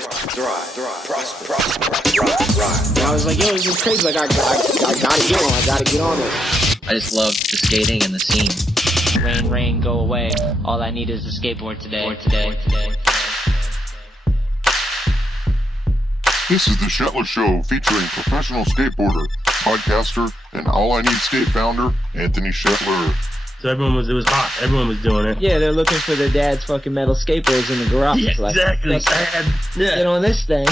And I was like, yo, this is crazy. Like, I gotta get on this. I just love the skating and the scene. Rain, go away. All I need is a skateboard today. This is the Shetler Show featuring professional skateboarder, podcaster, and All I Need Skate founder, Anthony Shetler. So it was hot. Everyone was doing it. Yeah, they're looking for their dad's fucking metal skateboards in the garage. Yeah, like, exactly. Get on this thing.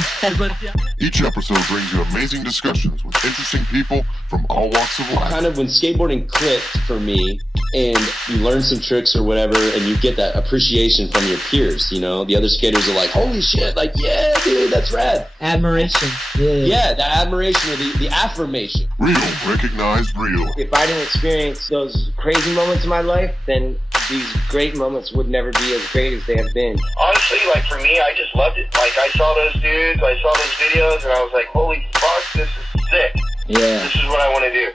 Each episode brings you amazing discussions with interesting people from all walks of life. Kind of when skateboarding clicked for me, and you learn some tricks or whatever, and you get that appreciation from your peers, you know? The other skaters are like, holy shit, like, yeah, dude, that's rad. Admiration. Yeah, the admiration or the affirmation. Real, recognized real. If I didn't experience those crazy moments in my life, then these great moments would never be as great as they have been. Honestly, like, for me, I just loved it. Like, I saw those dudes, I saw those videos, and I was like, holy fuck, this is sick. Yeah. This is what I want to do.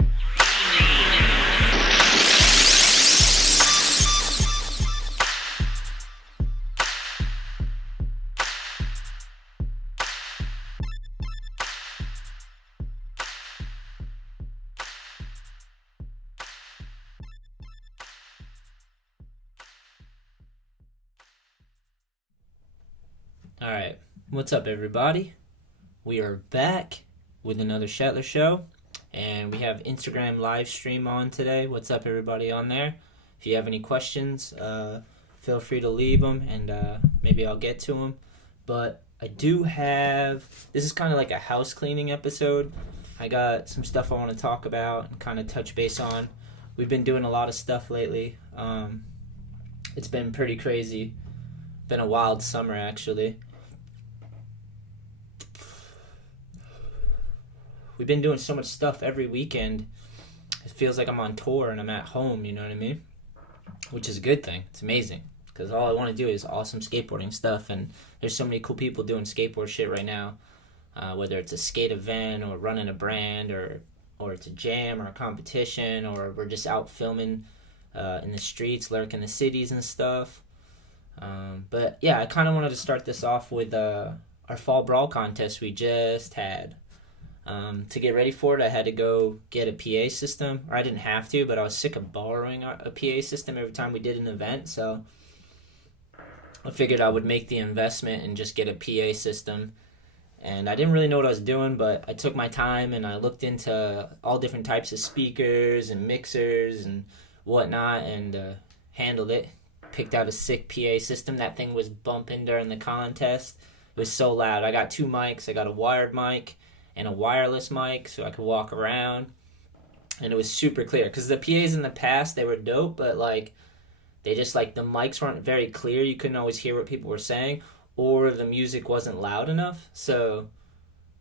Alright, what's up everybody? We are back with another Shetler Show, and we have Instagram live stream on today. What's up everybody on there? If you have any questions, feel free to leave them, and maybe I'll get to them. But I do have, this is kind of like a house cleaning episode. I got some stuff I want to talk about and kind of touch base on. We've been doing a lot of stuff lately. It's been pretty crazy. Been a wild summer actually. We've been doing so much stuff every weekend. It feels like I'm on tour and I'm at home, you know what I mean? Which is a good thing. It's amazing. Because all I want to do is awesome skateboarding stuff. And there's so many cool people doing skateboard shit right now. Whether it's a skate event or running a brand or it's a jam or a competition or we're just out filming in the streets, lurking the cities and stuff. But yeah, I kind of wanted to start this off with our fall Brawl contest we just had. To get ready for it, I had to go get a PA system. Or I didn't have to, but I was sick of borrowing a PA system every time we did an event. So I figured I would make the investment and just get a PA system. And I didn't really know what I was doing, but I took my time and I looked into all different types of speakers and mixers and whatnot and handled it. Picked out a sick PA system. That thing was bumping during the contest. It was so loud. I got 2 mics. I got a wired mic and a wireless mic so I could walk around, and it was super clear because the PAs in the past, they were dope, but like they just like the mics weren't very clear. You couldn't always hear what people were saying, or the music wasn't loud enough. So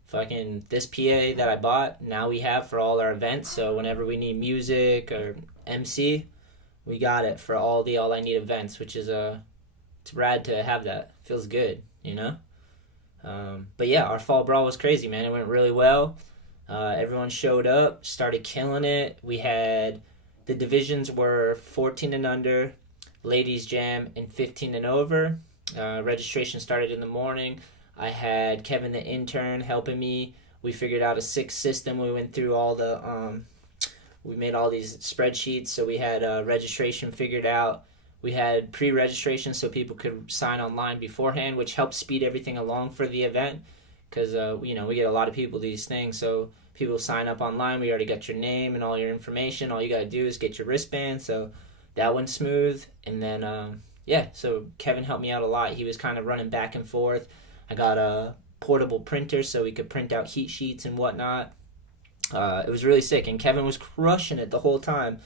fucking this PA that I bought, now we have for all our events, so whenever we need music or MC, we got it for all I Need events, which is it's rad to have that. Feels good, you know? But yeah, our fall brawl was crazy, man. It went really well. Everyone showed up, started killing it. We had, the divisions were 14 and under, ladies jam, and 15 and over. Registration started in the morning. I had Kevin the intern helping me. We figured out a 6 system. We went through all the, we made all these spreadsheets. So we had registration figured out. We had pre-registration so people could sign online beforehand, which helped speed everything along for the event because, we get a lot of people these things. So people sign up online. We already got your name and all your information. All you got to do is get your wristband. So that went smooth. And then, so Kevin helped me out a lot. He was kind of running back and forth. I got a portable printer so we could print out heat sheets and whatnot. It was really sick. And Kevin was crushing it the whole time.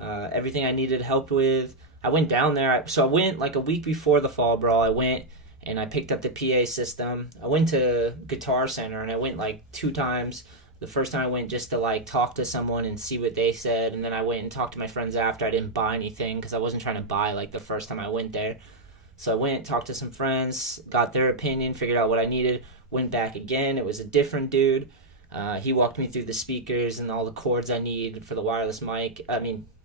Everything I needed help with. I went down there, so I went like a week before the fall brawl. I went and I picked up the PA system. I went to Guitar Center and I went like 2 times. The first time I went just to like talk to someone and see what they said, and then I went and talked to my friends after. I didn't buy anything because I wasn't trying to buy like the first time I went there. So I went, talked to some friends, got their opinion, figured out what I needed, went back again. It was a different dude. He walked me through the speakers and all the cords I need for the wireless mic.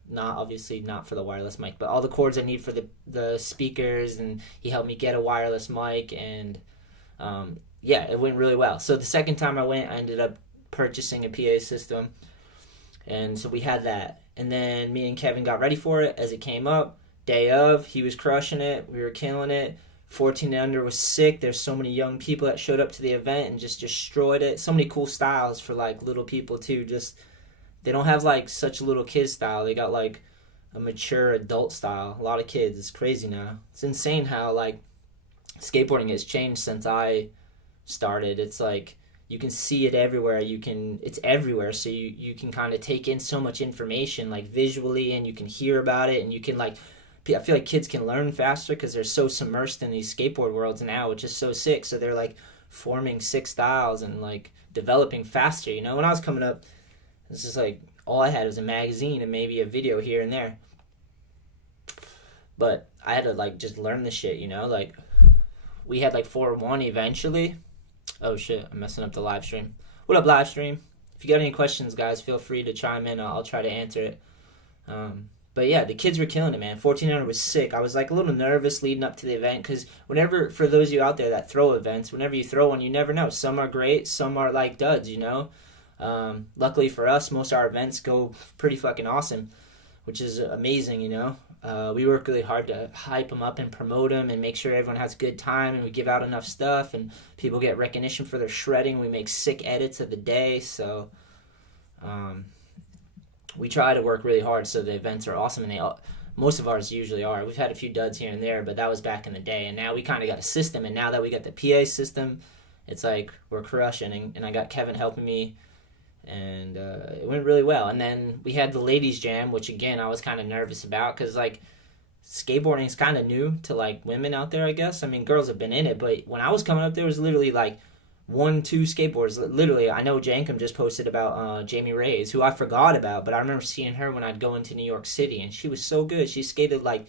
Not for the wireless mic, but all the cords I need for the speakers, and he helped me get a wireless mic, and Yeah, it went really well. So the second time I went, I ended up purchasing a PA system, and so we had that. And then me and Kevin got ready for it as it came up. Day of, he was crushing it. We were killing it. 14 and under was sick. There's so many young people that showed up to the event and just destroyed it. So many cool styles for like little people too. Just they don't have like such a little kid style. They got like a mature adult style. A lot of kids. It's crazy now. It's insane how like skateboarding has changed since I started. It's like you can see it everywhere. It's everywhere. So you can kind of take in so much information like visually, and you can hear about it, and you can like, I feel like kids can learn faster because they're so submersed in these skateboard worlds now, which is so sick. So they're like forming sick styles and like developing faster. You know, when I was coming up, it's just like all I had was a magazine and maybe a video here and there. But I had to like just learn the shit, you know, like we had like 4-1 eventually. Oh shit, I'm messing up the live stream. What up, live stream? If you got any questions, guys, feel free to chime in. I'll try to answer it. But yeah, the kids were killing it, man. 1400 was sick. I was like a little nervous leading up to the event because whenever, for those of you out there that throw events, whenever you throw one, you never know. Some are great, some are like duds, you know. Luckily for us, most of our events go pretty fucking awesome, which is amazing, you know. We work really hard to hype them up and promote them and make sure everyone has a good time, and we give out enough stuff and people get recognition for their shredding. We make sick edits of the day, so we try to work really hard so the events are awesome, and most of ours usually are. We've had a few duds here and there, but that was back in the day, and now we kind of got a system, and now that we got the PA system, it's like we're crushing, and I got Kevin helping me, and it went really well. And then we had the ladies jam, which again I was kind of nervous about because like skateboarding is kind of new to like women out there, I guess. I mean, girls have been in it, but when I was coming up, there was literally like 1-2 skateboarders. Literally, I know Jankum just posted about Jamie Reyes, who I forgot about, but I remember seeing her when I'd go into New York City, and she was so good. She skated like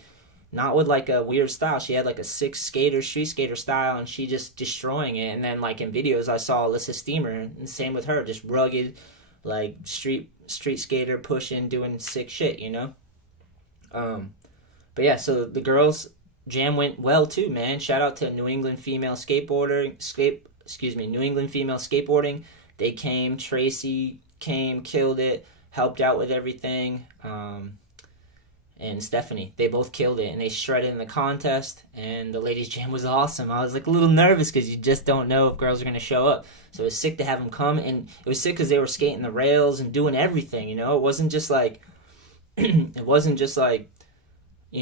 not with like a weird style. She had like a street skater style, and she just destroying it. And then like in videos, I saw Alyssa Steamer, and same with her, just rugged, like street skater, pushing, doing sick shit, you know. But yeah, so the girls jam went well too, man. Shout out to New England Female Skateboarding. They came, Tracy came, killed it, helped out with everything, and Stephanie. They both killed it, and they shredded in the contest, and the ladies jam was awesome. I was like a little nervous because you just don't know if girls are going to show up. So it was sick to have them come, and it was sick because they were skating the rails and doing everything, you know. It wasn't just like, you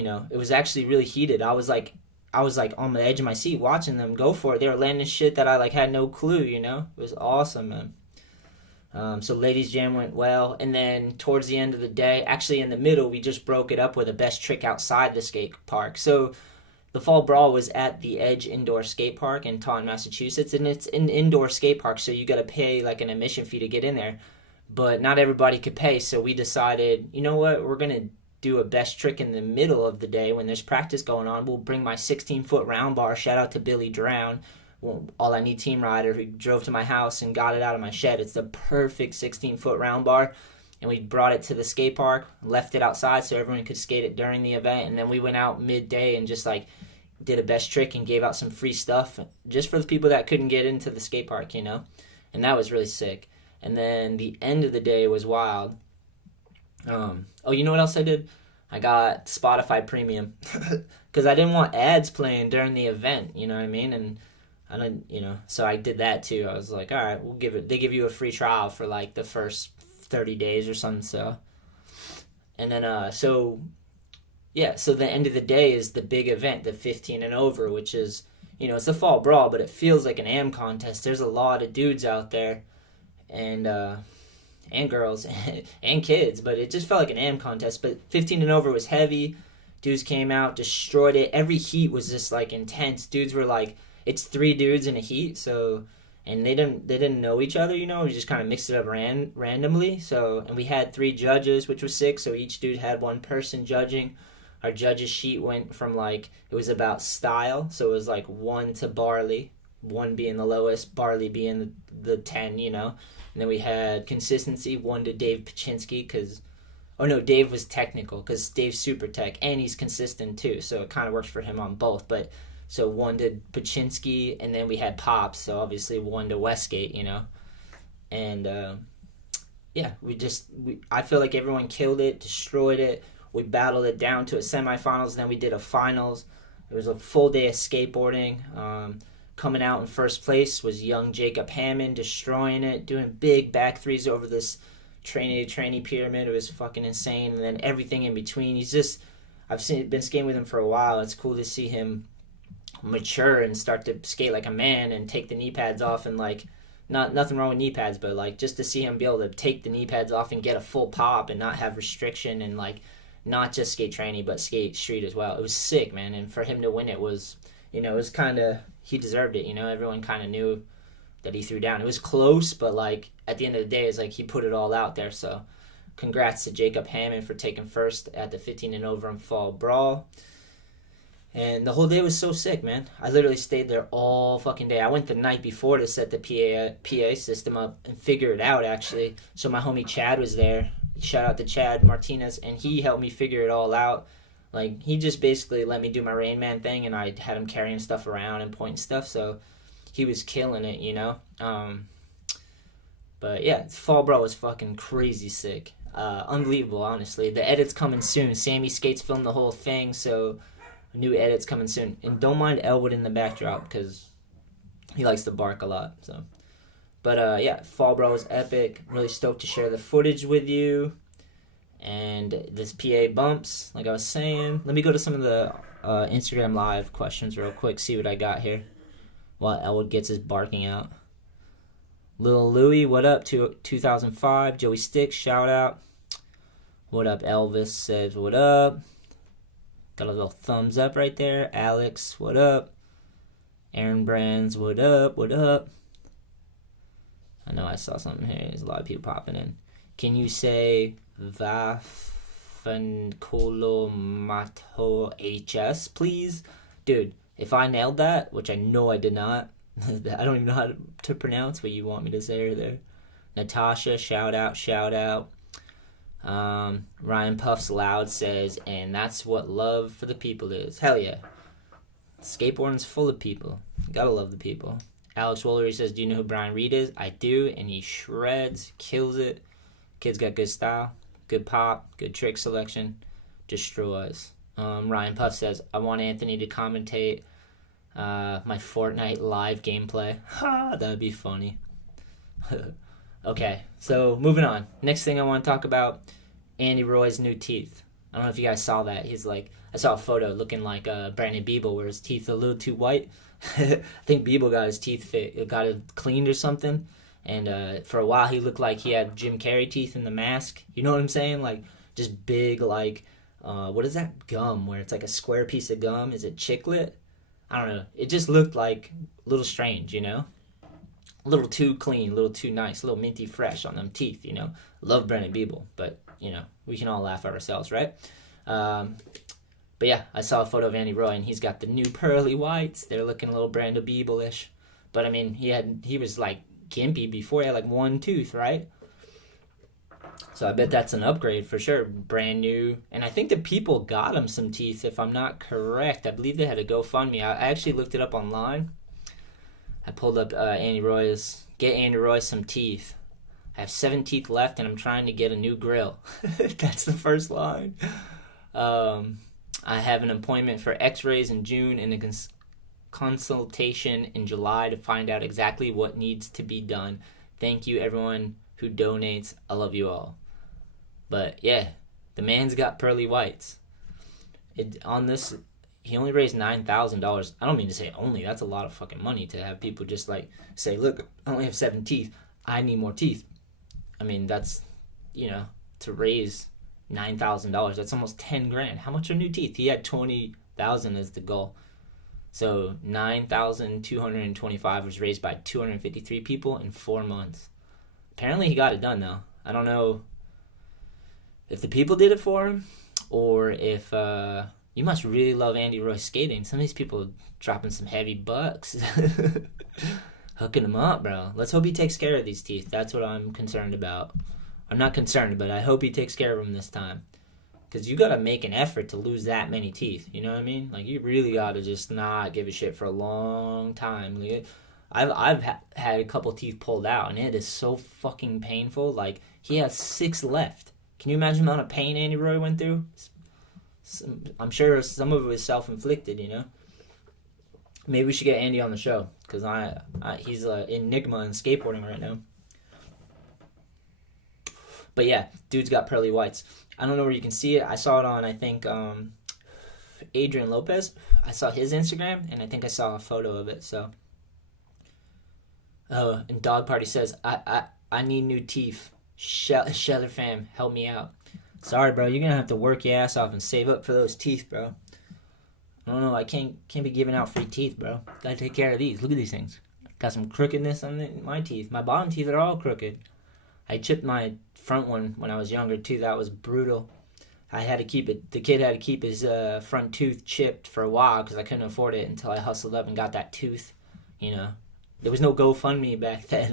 know, it was actually really heated. I was like on the edge of my seat watching them go for it. They were landing shit that I like had no clue, you know. It was awesome, man. So ladies jam went well, and then towards the end of the day, actually in the middle, we just broke it up with a best trick outside the skate park. So the Fall Brawl was at the Edge Indoor Skate Park in Taunton, Massachusetts, and it's an indoor skate park, so you got to pay like an admission fee to get in there. But not everybody could pay, so we decided, you know what, we're gonna do a best trick in the middle of the day when there's practice going on. We'll bring my 16-foot round bar. Shout out to Billy Drown, All I Need team rider, who drove to my house and got it out of my shed. It's the perfect 16-foot round bar, and we brought it to the skate park, left it outside so everyone could skate it during the event, and then we went out midday and just like did a best trick and gave out some free stuff just for the people that couldn't get into the skate park, you know. And that was really sick. And then the end of the day was wild. Oh, you know what else I did? I got Spotify Premium because I didn't want ads playing during the event, you know what I mean? And I didn't, you know, so I did that too. I was like, all right, we'll give it. They give you a free trial for like the first 30 days or something. So, and then so the end of the day is the big event, the 15 and over, which is, you know, it's a fall brawl, but it feels like an AM contest. There's a lot of dudes out there, and girls and kids, but it just felt like an AM contest. But 15 and over was heavy. Dudes came out, destroyed it. Every heat was just like intense. Dudes were like, it's 3 dudes in a heat, so, and they didn't know each other, you know. We just kind of mixed it up randomly. So, and we had 3 judges, which was sick. So each dude had 1 person judging. Our judges sheet went from like, it was about style, so it was like 1 to Barley, 1 being the lowest, Barley being the 10, you know. And then we had consistency, 1 to Dave Paczynski, Dave was technical because Dave's super tech, and he's consistent too, so it kind of works for him on both. But So one to Pachinski, and then we had Pops, so obviously one to Westgate, you know. And yeah, I feel like everyone killed it, destroyed it. We battled it down to a semifinals, then we did a finals. It was a full day of skateboarding. Coming out in first place was young Jacob Hammond, destroying it, doing big back threes over this trainee pyramid. It was fucking insane. And then everything in between. I've been skating with him for a while. It's cool to see him mature and start to skate like a man and take the knee pads off, and like, nothing wrong with knee pads, but like just to see him be able to take the knee pads off and get a full pop and not have restriction, and like not just skate trainee but skate street as well. It was sick, man. And for him to win it was, you know, it was kind of, he deserved it, you know. Everyone kind of knew that he threw down. It was close, but like at the end of the day, it's like he put it all out there. So congrats to Jacob Hammond for taking first at the 15 and over in fall Brawl. And the whole day was so sick, man. I literally stayed there all fucking day. I went the night before to set the PA system up and figure it out, actually. So my homie Chad was there. Shout out to Chad Martinez. And he helped me figure it all out. Like, he just basically let me do my Rain Man thing, and I had him carrying stuff around and pointing stuff. So he was killing it, you know. But yeah, Fall Brawl was fucking crazy sick. Unbelievable, honestly. The edit's coming soon. Sammy Skates filmed the whole thing, so new edits coming soon. And don't mind Elwood in the backdrop, because he likes to bark a lot. So, but yeah, Fall Brawl was epic. Really stoked to share the footage with you. And this PA bumps, like I was saying. Let me go to some of the Instagram Live questions real quick, see what I got here while Elwood gets his barking out. Lil Louie, what up? 2005. Joey Sticks, shout out. What up? Elvis says, what up? Got a little thumbs up right there. Alex, what up? Aaron Brands, what up? What up? I know I saw something here. There's a lot of people popping in. Can you say Vafankolomato HS, please? Dude, if I nailed that, which I know I did not, I don't even know how to pronounce what you want me to say there. Natasha, shout out, shout out. Ryan Puffs Loud says, and that's what love for the people is. Hell yeah. Skateboarding's full of people. Gotta love the people. Alex Woolery says, do you know who Brian Reed is? I do, and he shreds, kills it. Kid's got good style, good pop, good trick selection, destroys. Ryan Puff says, I want Anthony to commentate my Fortnite live gameplay. Ha, that'd be funny. Okay, so moving on. Next thing I want to talk about, Andy Roy's new teeth. I don't know if you guys saw that. He's like, I saw a photo looking like Brandon Biebel, where his teeth are a little too white. I think Biebel got his teeth got it cleaned or something. And for a while, he looked like he had Jim Carrey teeth in The Mask. You know what I'm saying? Like, just big, like, what is that gum where it's like a square piece of gum? Is it chiclet? I don't know. It just looked like a little strange, you know? A little too clean, a little too nice, a little minty fresh on them teeth, you know? Love Brandon Biebel, but, you know, we can all laugh at ourselves, right? But yeah, I saw a photo of Andy Roy, and he's got the new pearly whites. They're looking a little Brandon Biebel-ish. But, I mean, he was, like, gimpy before. He had, like, one tooth, right? So I bet that's an upgrade for sure. Brand new. And I think the people got him some teeth, if I'm not correct. I believe they had a GoFundMe. I actually looked it up online. I pulled up Andy Roy's, get Andy Roy some teeth. I have 7 teeth left, and I'm trying to get a new grill. That's the first line. I have an appointment for x-rays in June and a consultation in July to find out exactly what needs to be done. Thank you, everyone who donates. I love you all. But, yeah, the man's got pearly whites. On this, he only raised $9,000. I don't mean to say only. That's a lot of fucking money to have people just, like, say, look, I only have 7 teeth. I need more teeth. I mean, that's, you know, to raise $9,000. That's almost $10,000. How much are new teeth? He had $20,000 as the goal. So $9,225 was raised by 253 people in 4 months. Apparently he got it done, though. I don't know if the people did it for him, or if you must really love Andy Roy skating. Some of these people dropping some heavy bucks. Hooking him up, bro. Let's hope he takes care of these teeth. That's what I'm concerned about. I'm not concerned, but I hope he takes care of them this time. Because you got to make an effort to lose that many teeth. You know what I mean? Like, you really got to just not give a shit for a long time. Like, I've had a couple teeth pulled out, and it is so fucking painful. Like, he has 6 left. Can you imagine the amount of pain Andy Roy went through? I'm sure some of it was self-inflicted, you know? Maybe we should get Andy on the show, because he's an enigma in skateboarding right now. But yeah, dude's got pearly whites. I don't know where you can see it. I saw it on, I think, Adrian Lopez. I saw his Instagram, and I think I saw a photo of it, so. Oh, and Dog Party says, I need new teeth. Sheller fam, help me out. Sorry, bro, you're going to have to work your ass off and save up for those teeth, bro. I don't know, I can't be giving out free teeth, bro. Gotta take care of these. Look at these things. Got some crookedness on my teeth. My bottom teeth are all crooked. I chipped my front one when I was younger, too. That was brutal. I had to keep it. The kid had to keep his front tooth chipped for a while because I couldn't afford it until I hustled up and got that tooth, you know. There was no GoFundMe back then.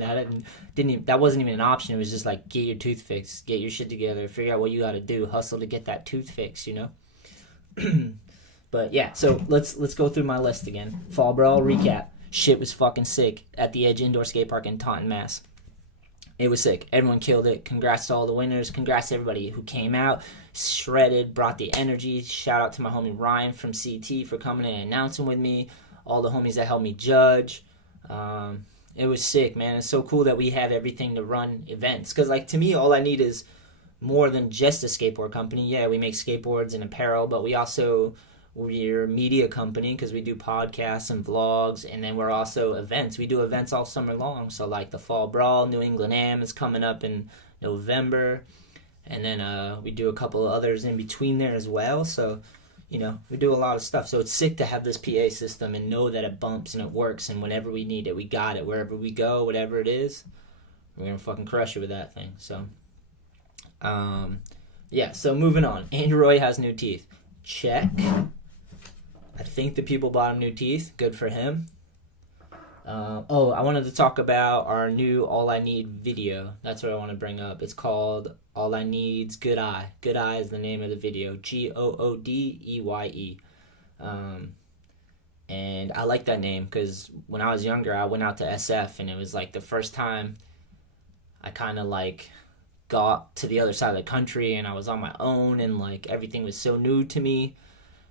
That wasn't even an option. It was just like, get your tooth fixed, get your shit together, figure out what you got to do, hustle to get that tooth fixed, you know. But yeah, so let's go through my list again. Fall Brawl recap. Shit was fucking sick at the Edge Indoor Skate Park in Taunton, Mass. It was sick. Everyone killed it. Congrats to all the winners. Congrats to everybody who came out, shredded, brought the energy. Shout out to my homie Ryan from CT for coming in and announcing with me. All the homies that helped me judge. It was sick, man. It's so cool that we have everything to run events. Because, like, to me, all I need is more than just a skateboard company. Yeah, we make skateboards and apparel, but we're a media company because we do podcasts and vlogs, and then we're also events. We do events all summer long. So, like, the Fall Brawl, New England Am is coming up in November. And then we do a couple of others in between there as well. So, you know, we do a lot of stuff. So it's sick to have this PA system and know that it bumps and it works. And whenever we need it, we got it. Wherever we go, whatever it is, we're going to fucking crush it with that thing. So, yeah. So moving on. Andy Roy has new teeth. Check. I think the people bought him new teeth. Good for him. I wanted to talk about our new All I Need video. That's what I want to bring up. It's called All I Need's Good Eye. Good Eye is the name of the video. Goodeye. And I like that name because when I was younger, I went out to SF, and it was like the first time I kind of like got to the other side of the country, and I was on my own, and like everything was so new to me.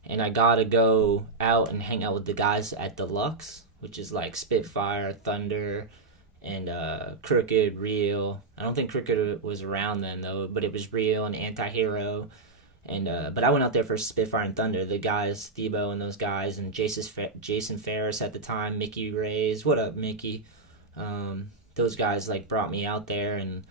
And I got to go out and hang out with the guys at Deluxe, which is like Spitfire, Thunder, and Crooked, Real. I don't think Crooked was around then, though, but it was Real and Anti-Hero. And but I went out there for Spitfire and Thunder, the guys, Thebo and those guys, and Jason Ferris at the time, Mickey Reyes. What up, Mickey? Those guys like brought me out there and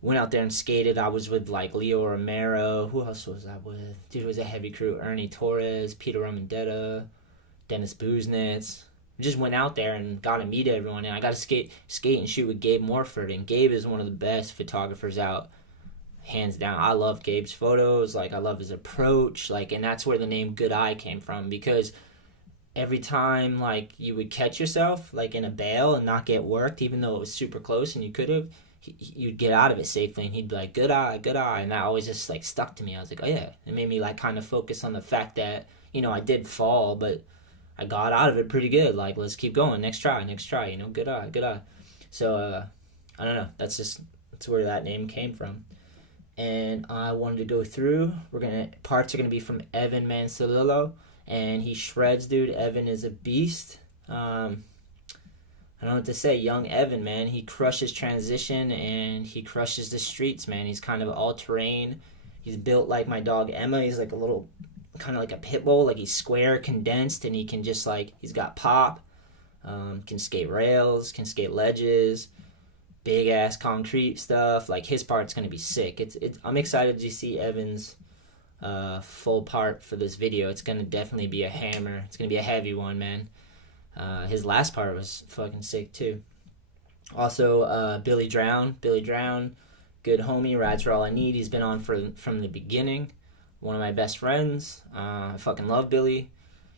went out there and skated. I was with like Leo Romero. Who else was I with? Dude, it was a heavy crew. Ernie Torres, Peter Romandetta, Dennis Buznitz. Just went out there and got to meet everyone, and I got to skate and shoot with Gabe Morford, and Gabe is one of the best photographers out, hands down. I love Gabe's photos, like I love his approach, like, and that's where the name Good Eye came from, because every time like you would catch yourself like in a bail and not get worked, even though it was super close and you could have, you'd get out of it safely, and he'd be like, good eye, and that always just like stuck to me. I was like, oh yeah. It made me like kind of focus on the fact that, you know, I did fall, but I got out of it pretty good. Like, let's keep going. Next try, you know, good eye. So, I don't know. That's where that name came from. And I wanted to go through. Parts are going to be from Evan Mansalillo, and he shreds, dude. Evan is a beast. I don't know what to say. Young Evan, man. He crushes transition, and he crushes the streets, man. He's kind of all-terrain. He's built like my dog Emma. He's like a little, kind of like a pit bull. Like, he's square, condensed, and he can just like, he's got pop. Can skate rails, can skate ledges, big-ass concrete stuff. Like, his part's going to be sick. I'm excited to see Evan's full part for this video. It's going to definitely be a hammer. It's going to be a heavy one, man. His last part was fucking sick too. Also, Billy Drown, good homie, rides for all I need. He's been on from the beginning. One of my best friends. I fucking love Billy.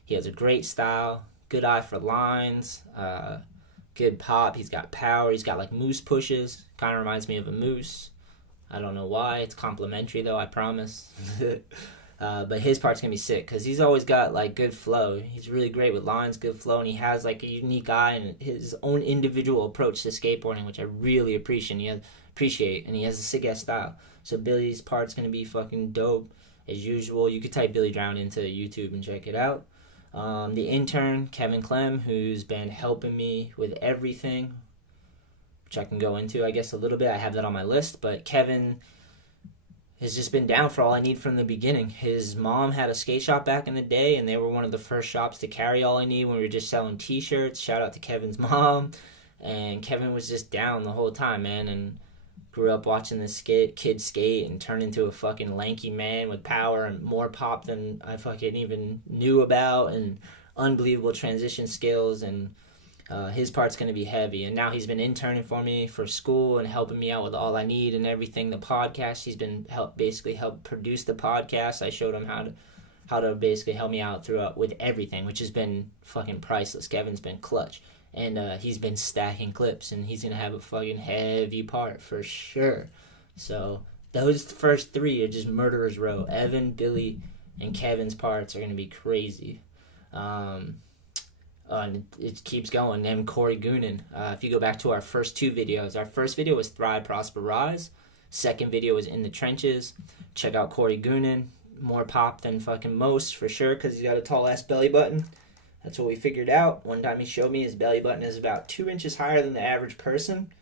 He has a great style, good eye for lines, good pop. He's got power. He's got like moose pushes. Kind of reminds me of a moose. I don't know why. It's complimentary though, I promise. But his part's going to be sick because he's always got, like, good flow. He's really great with lines, good flow, and he has, like, a unique eye and his own individual approach to skateboarding, which I really appreciate, and he has a sick-ass style. So Billy's part's going to be fucking dope as usual. You could type Billy Drown into YouTube and check it out. The intern, Clem, who's been helping me with everything, which I can go into, I guess, a little bit. I have that on my list, but Kevin has just been down for All I Need from the beginning. His mom had a skate shop back in the day, and they were one of the first shops to carry All I Need when we were just selling t-shirts. Shout out to Kevin's mom. And Kevin was just down the whole time, man, and grew up watching this kid skate and turn into a fucking lanky man with power and more pop than I fucking even knew about, and unbelievable transition skills, and his part's going to be heavy. And now he's been interning for me for school and helping me out with All I Need and everything. The podcast, he's been help produce the podcast. I showed him how to basically help me out throughout with everything, which has been fucking priceless. Kevin's been clutch. And he's been stacking clips, and he's going to have a fucking heavy part for sure. So those first three are just murderers row. Evan, Billy, and Kevin's parts are going to be crazy. And it keeps going. Then Corey Goonan. If you go back to our first two videos, our first video was Thrive, Prosper, Rise. Second video was In the Trenches. Check out Corey Goonan. More pop than fucking most for sure, because he's got a tall ass belly button. That's what we figured out. One time he showed me his belly button is about 2 inches higher than the average person.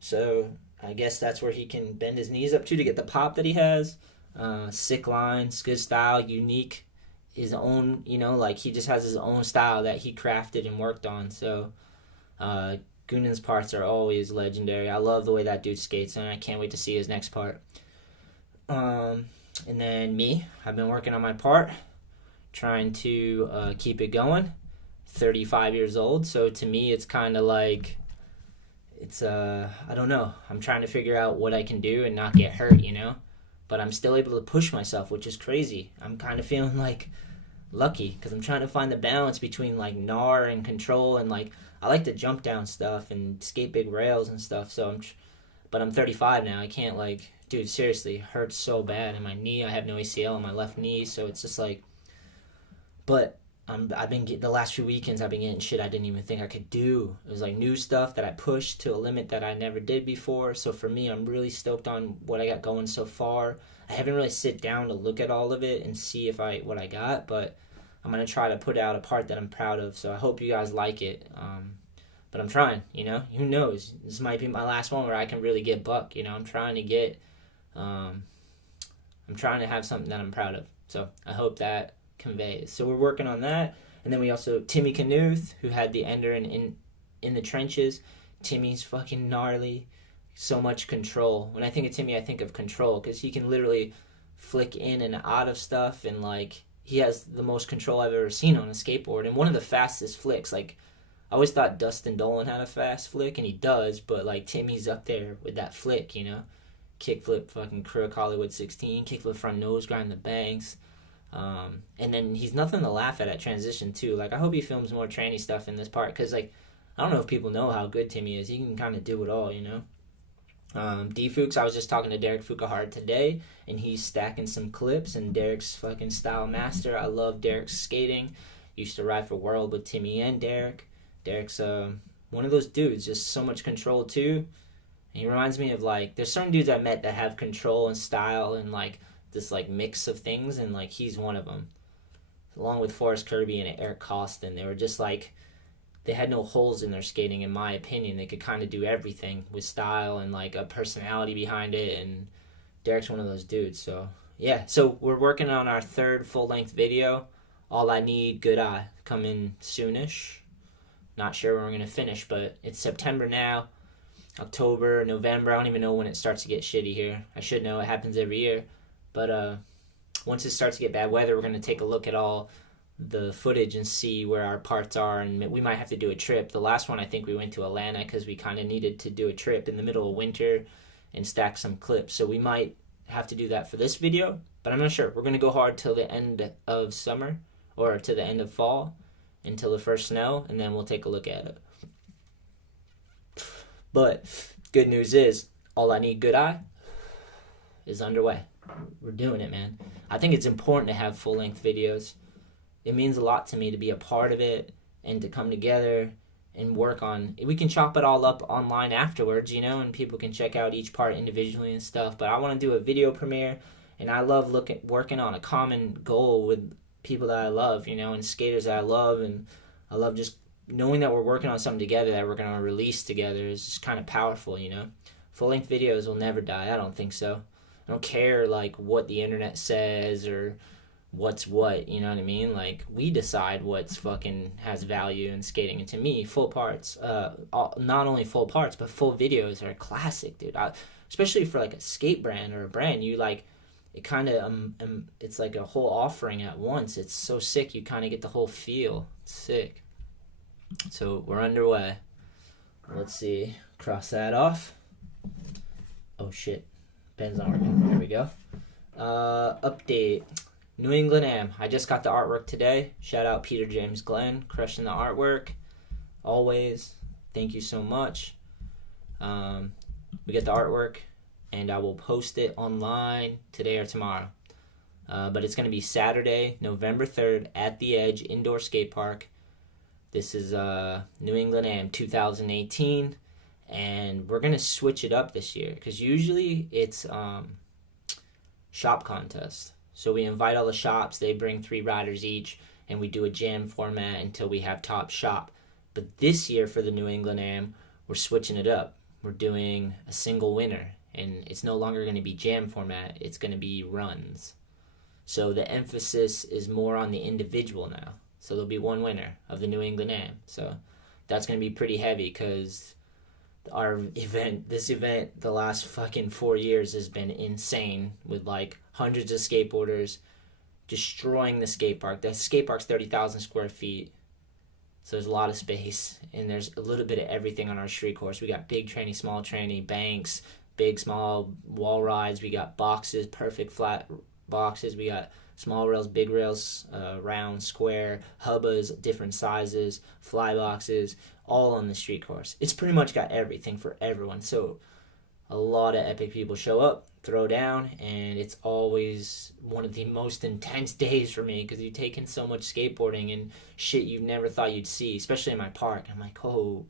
So I guess that's where he can bend his knees up to get the pop that he has. Sick lines, good style, unique. His own, like he just has his own style that he crafted and worked on. So Goonan's parts are always legendary. I love the way that dude skates, and I can't wait to see his next part. And then me, I've been working on my part, trying to keep it going. 35 years old, so to me it's kind of like, it's I don't know, I'm trying to figure out what I can do and not get hurt, but I'm still able to push myself, which is crazy. I'm kind of feeling like lucky, because I'm trying to find the balance between like gnar and control, and like I like to jump down stuff and skate big rails and stuff, so but I'm 35 now. I can't, like, dude, seriously, it hurts so bad in my knee. I have no ACL on my left knee, so it's just like, but I've been the last few weekends I've been getting shit I didn't even think I could do. It was like new stuff that I pushed to a limit that I never did before. So for me, I'm really stoked on what I got going so far. I haven't really sit down to look at all of it and see what I got, but I'm gonna try to put out a part that I'm proud of. So I hope you guys like it. But I'm trying, Who knows? This might be my last one where I can really get buck. I'm trying to get. I'm trying to have something that I'm proud of. So I hope that conveys. So we're working on that. And then we also, Timmy Knuth, who had the ender in the trenches. Timmy's fucking gnarly. So much control. When I think of Timmy, I think of control, because he can literally flick in and out of stuff, and like he has the most control I've ever seen on a skateboard, and one of the fastest flicks. Like, I always thought Dustin Dolan had a fast flick, and he does, but like Timmy's up there with that flick, kickflip fucking crook Hollywood 16, kickflip front nose grind the banks. And then he's nothing to laugh at transition too. Like, I hope he films more tranny stuff in this part, because like I don't know if people know how good Timmy is. He can kind of do it all, D-Fuchs, I was just talking to Derek Fukuhara today, and he's stacking some clips, and Derek's fucking style master. I love Derek's skating. Used to ride for World with Timmy and Derek. Derek's one of those dudes, just so much control too. And he reminds me of, like, there's certain dudes I met that have control and style and like this like mix of things, and like he's one of them. Along with Forrest Kirby and Eric Costin, they were just like, they had no holes in their skating, in my opinion. They could kind of do everything with style and like a personality behind it, and Derek's one of those dudes. So yeah, so we're working on our third full-length video, All I Need, Good Eye, coming soonish. Not sure when we're gonna finish, but it's September now. October, November, I don't even know when it starts to get shitty here. I should know, it happens every year. But once it starts to get bad weather, we're going to take a look at all the footage and see where our parts are, and we might have to do a trip. The last one, I think we went to Atlanta because we kind of needed to do a trip in the middle of winter and stack some clips. So we might have to do that for this video, but I'm not sure. We're going to go hard till the end of summer, or to the end of fall, until the first snow, and then we'll take a look at it. But good news is, All I Need, Good Eye is underway. we're doing it, man. I think it's important to have full-length videos. It means a lot to me to be a part of it and to come together and work on. We can chop it all up online afterwards, and people can check out each part individually and stuff. But I want to do a video premiere, and I love working on a common goal with people that I love, and skaters that I love, and I love just knowing that we're working on something together that we're going to release together is just kind of powerful, Full-length videos will never die. I don't think so. I don't care, what the internet says or what's what, you know what I mean? We decide what's fucking has value in skating. And to me, full parts, not only full parts, but full videos are classic, dude. Especially for, a skate brand or a brand, it kind of, it's like a whole offering at once. It's so sick. You kind of get the whole feel. It's sick. So we're underway. Let's see. Cross that off. Oh shit. Pen's not working. There we go. Update. New England Am. I just got the artwork today. Shout out Peter James Glenn. Crushing the artwork. Always. Thank you so much. We get the artwork and I will post it online today or tomorrow. But it's going to be Saturday, November 3rd at the Edge Indoor Skate Park. This is New England Am 2018. And we're going to switch it up this year because usually it's shop contest. So we invite all the shops. They bring 3 riders each, and we do a jam format until we have top shop. But this year for the New England Am, we're switching it up. We're doing a single winner, and it's no longer going to be jam format. It's going to be runs. So the emphasis is more on the individual now. So there'll be one winner of the New England Am. So that's going to be pretty heavy because this event, the last fucking 4 years has been insane with hundreds of skateboarders destroying the skate park. The skate park's 30,000 square feet. So there's a lot of space, and there's a little bit of everything on our street course. We got big tranny, small tranny, banks, big, small wall rides. We got boxes, perfect flat boxes. We got small rails, big rails, round, square, hubbas, different sizes, fly boxes, all on the street course. It's pretty much got everything for everyone. So a lot of epic people show up, throw down, and it's always one of the most intense days for me because you take in so much skateboarding and shit you never thought you'd see, especially in my park. I'm like, oh,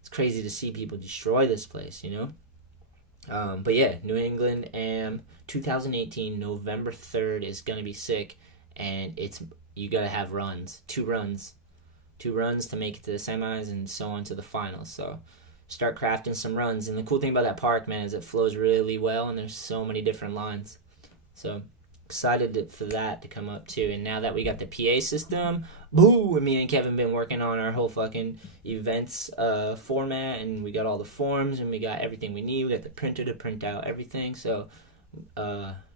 it's crazy to see people destroy this place, But yeah, New England Am 2018, November 3rd is going to be sick, and you got to have runs, 2 runs to make it to the semis and so on to the finals. So start crafting some runs. And the cool thing about that park, man, is it flows really well, and there's so many different lines. So excited for that to come up too. And now that we got the PA system, boo, me and Kevin been working on our whole fucking events format, and we got all the forms, and we got everything we need. We got the printer to print out everything. So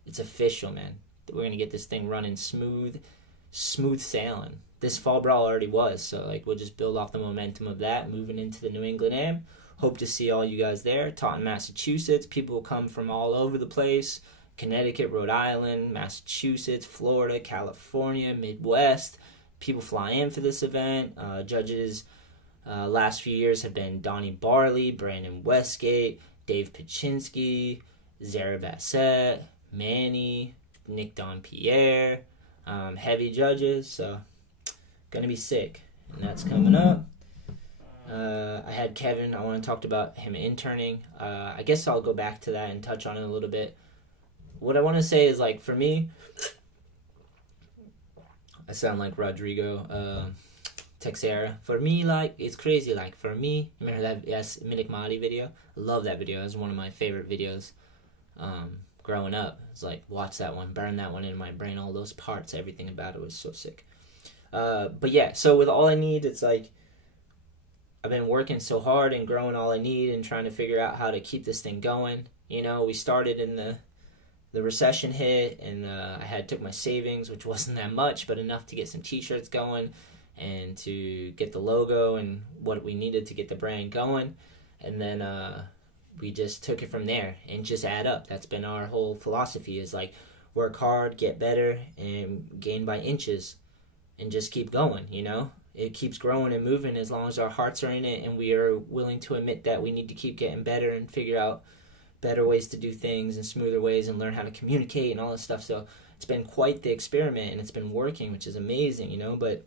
it's official, man. We're going to get this thing running smooth sailing. This fall Brawl already was, so we'll just build off the momentum of that, moving into the New England Am. Hope to see all you guys there. Taunton, Massachusetts. People will come from all over the place. Connecticut, Rhode Island, Massachusetts, Florida, California, Midwest. People fly in for this event. Judges last few years have been Donnie Barley, Brandon Westgate, Dave Paczynski, Zara Bassett, Manny, Nick Donpierre. Heavy judges, so gonna be sick, and that's coming up. I had Kevin. I want to talk about him interning. I guess I'll go back to that and touch on it a little bit. What I want to say is, for me, I sound like Rodrigo Texera. For me, it's crazy. For me, remember that Minik Mahdi video? I love that video. It was one of my favorite videos growing up. It's watch that one, burn that one in my brain. All those parts, everything about it was so sick. But yeah, so with All I Need, it's I've been working so hard and growing All I Need and trying to figure out how to keep this thing going. We started in the recession hit, and I took my savings, which wasn't that much, but enough to get some t-shirts going and to get the logo and what we needed to get the brand going. And then we just took it from there and just add up. That's been our whole philosophy, is work hard, get better, and gain by inches, and just keep going. It keeps growing and moving as long as our hearts are in it, and we are willing to admit that we need to keep getting better and figure out better ways to do things and smoother ways and learn how to communicate and all this stuff. So it's been quite the experiment, and it's been working, which is amazing, you know, but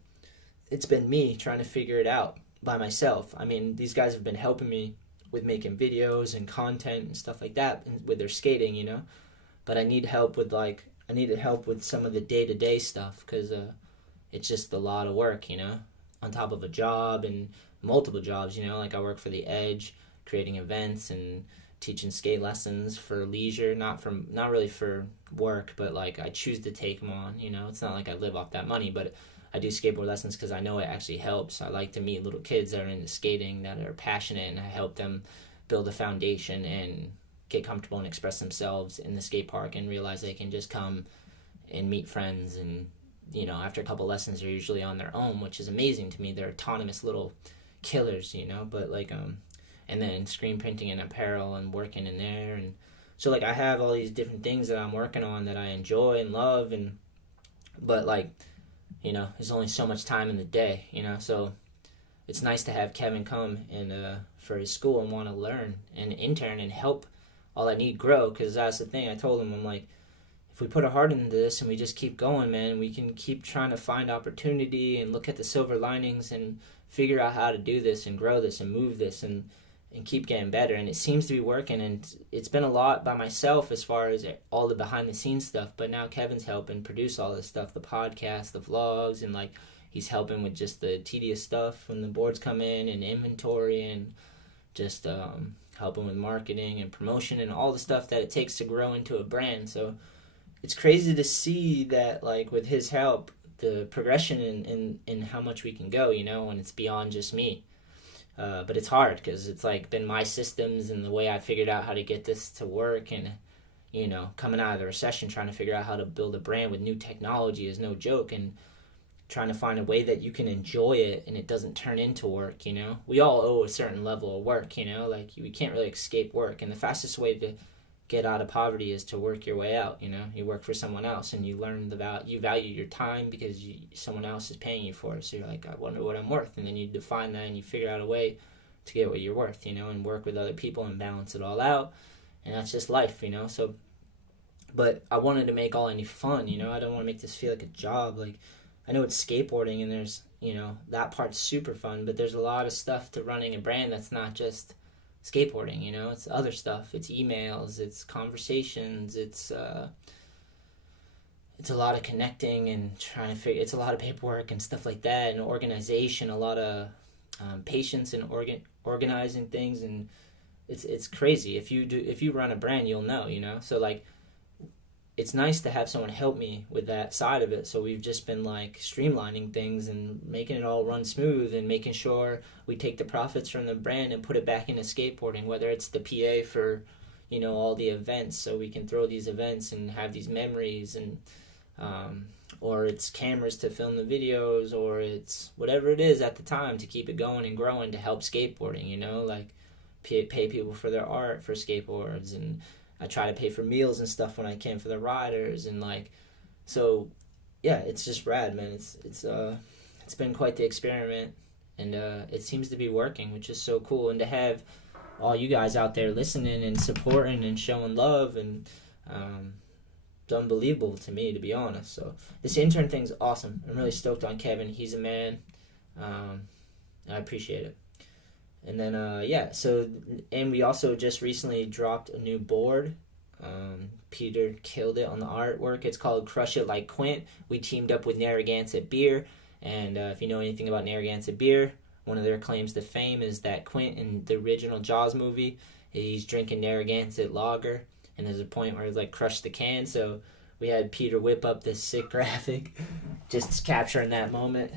it's been me trying to figure it out by myself. I mean, these guys have been helping me with making videos and content and stuff like that with their skating, you know, but I need help with some of the day-to-day stuff, because it's just a lot of work, you know, on top of a job and multiple jobs, you know, like I work for the Edge, creating events and teaching skate lessons for leisure, not really for work, but like I choose to take them on, you know. It's not like I live off that money, but I do skateboard lessons because I know it actually helps. I like to meet little kids that are into skating, that are passionate, and I help them build a foundation and get comfortable and express themselves in the skate park and realize they can just come and meet friends. And, you know, after a couple lessons, they're usually on their own, which is amazing to me. They're autonomous little killers, you know, but like, and then screen printing and apparel and working in there. And so like I have all these different things that I'm working on that I enjoy and love, but like, you know, there's only so much time in the day, you know, so it's nice to have Kevin come and for his school and want to learn and intern and help All I Need grow, because that's the thing. I told him, I'm like, if we put our heart into this and we just keep going, man, we can keep trying to find opportunity and look at the silver linings and figure out how to do this and grow this and move this and keep getting better. And it seems to be working, and it's been a lot by myself as far as all the behind the scenes stuff, but now Kevin's helping produce all this stuff, the podcast, the vlogs, and like he's helping with just the tedious stuff when the boards come in and inventory, and just helping with marketing and promotion and all the stuff that it takes to grow into a brand. So it's crazy to see that, like, with his help, the progression in how much we can go, you know, and it's beyond just me. But it's hard because it's like been my systems and the way I figured out how to get this to work, and, you know, coming out of the recession, trying to figure out how to build a brand with new technology is no joke, and trying to find a way that you can enjoy it and it doesn't turn into work, you know. We all owe a certain level of work, you know, like we can't really escape work, and the fastest way to get out of poverty is to work your way out, you know. You work for someone else and you learn you value your time because someone else is paying you for it. So you're like, I wonder what I'm worth, and then you define that and you figure out a way to get what you're worth, you know, and work with other people and balance it all out. And that's just life, you know. So, but I wanted to make All I Need fun, you know. I don't want to make this feel like a job. Like, I know it's skateboarding and there's, you know, that part's super fun, but there's a lot of stuff to running a brand that's not just skateboarding, you know. It's other stuff. It's emails, it's conversations, it's a lot of connecting and trying to figure. It's a lot of paperwork and stuff like that, and organization, a lot of patience and organizing things, and it's crazy. If you run a brand, you'll know, you know. So like, it's nice to have someone help me with that side of it. So we've just been like streamlining things and making it all run smooth, and making sure we take the profits from the brand and put it back into skateboarding, whether it's the PA for, you know, all the events, so we can throw these events and have these memories, and or it's cameras to film the videos, or it's whatever it is at the time to keep it going and growing to help skateboarding, you know, like pay people for their art for skateboards, and I try to pay for meals and stuff when I can for the riders, and like, so yeah, it's just rad, man. It's been quite the experiment, and it seems to be working, which is so cool. And to have all you guys out there listening and supporting and showing love, and it's unbelievable to me, to be honest. So this intern thing's awesome. I'm really stoked on Kevin. He's a man. I appreciate it. And then, and we also just recently dropped a new board. Peter killed it on the artwork. It's called Crush It Like Quint. We teamed up with Narragansett Beer. And if you know anything about Narragansett Beer, one of their claims to fame is that Quint in the original Jaws movie, he's drinking Narragansett lager. And there's a point where he's like, crush the can. So we had Peter whip up this sick graphic, just capturing that moment.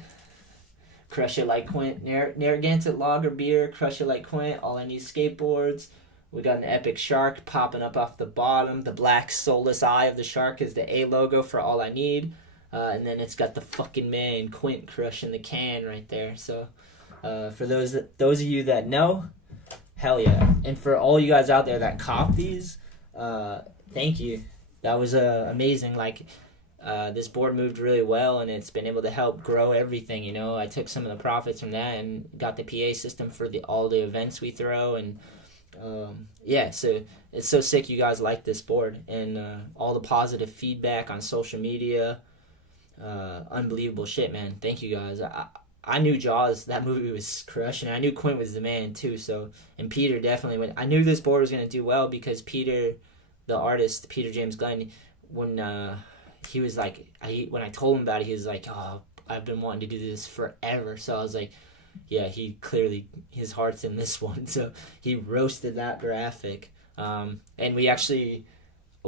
Crush It Like Quint, Narragansett Lager Beer, Crush It Like Quint, All I Need Skateboards. We got an epic shark popping up off the bottom. The black soulless eye of the shark is the A logo for All I Need. And then it's got the fucking man, Quint, crushing the can right there. So for those of you that know, hell yeah. And for all you guys out there that cop these, thank you. That was amazing. Like, this board moved really well, and it's been able to help grow everything, you know. I took some of the profits from that and got the PA system for all the events we throw, and Yeah, so it's so sick you guys like this board, and all the positive feedback on social media. Unbelievable shit, man. Thank you guys. I knew Jaws, that movie was crushing. I knew Quint was the man too. So, and Peter definitely went. I knew this board was gonna do well because Peter, the artist, Peter James Glenn, when he was like, when I told him about it, he was like, "Oh, I've been wanting to do this forever." So I was like, "Yeah, he clearly his heart's in this one." So he roasted that graphic, and we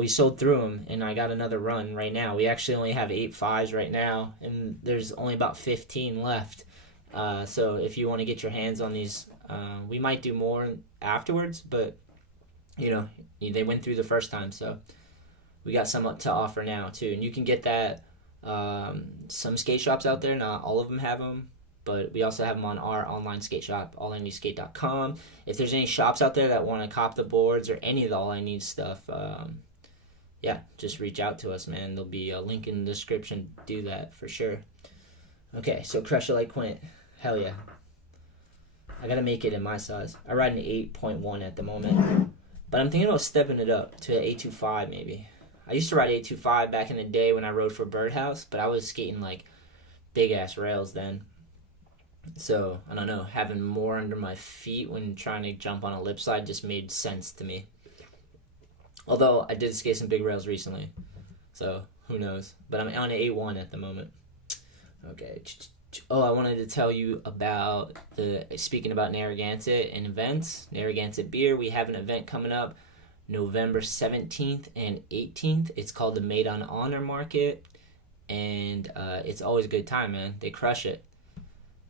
sold through them, and I got another run right now. We actually only have 8 5s right now, and there's only about 15 left. So if you want to get your hands on these, we might do more afterwards, but, they went through the first time, so we got some to offer now, too. And you can get that, some skate shops out there, not all of them have them, but we also have them on our online skate shop, ALLiNEEDSKATE.com. If there's any shops out there that want to cop the boards or any of the All I Need stuff, yeah, just reach out to us, man. There'll be a link in the description. Do that for sure. Okay, so crush it like Quint. Hell yeah. I gotta make it in my size. I ride an 8.1 at the moment, but I'm thinking about stepping it up to an 825 maybe. I used to ride 825 back in the day when I rode for Birdhouse, but I was skating like big ass rails then. So I don't know, having more under my feet when trying to jump on a lip slide just made sense to me. Although I did skate some big rails recently, so who knows. But I'm on an A1 at the moment. Okay. Oh, I wanted to tell you about speaking about Narragansett and events. Narragansett Beer, we have an event coming up November 17th and 18th. It's called the Made on Honor Market, and it's always a good time, man. They crush it.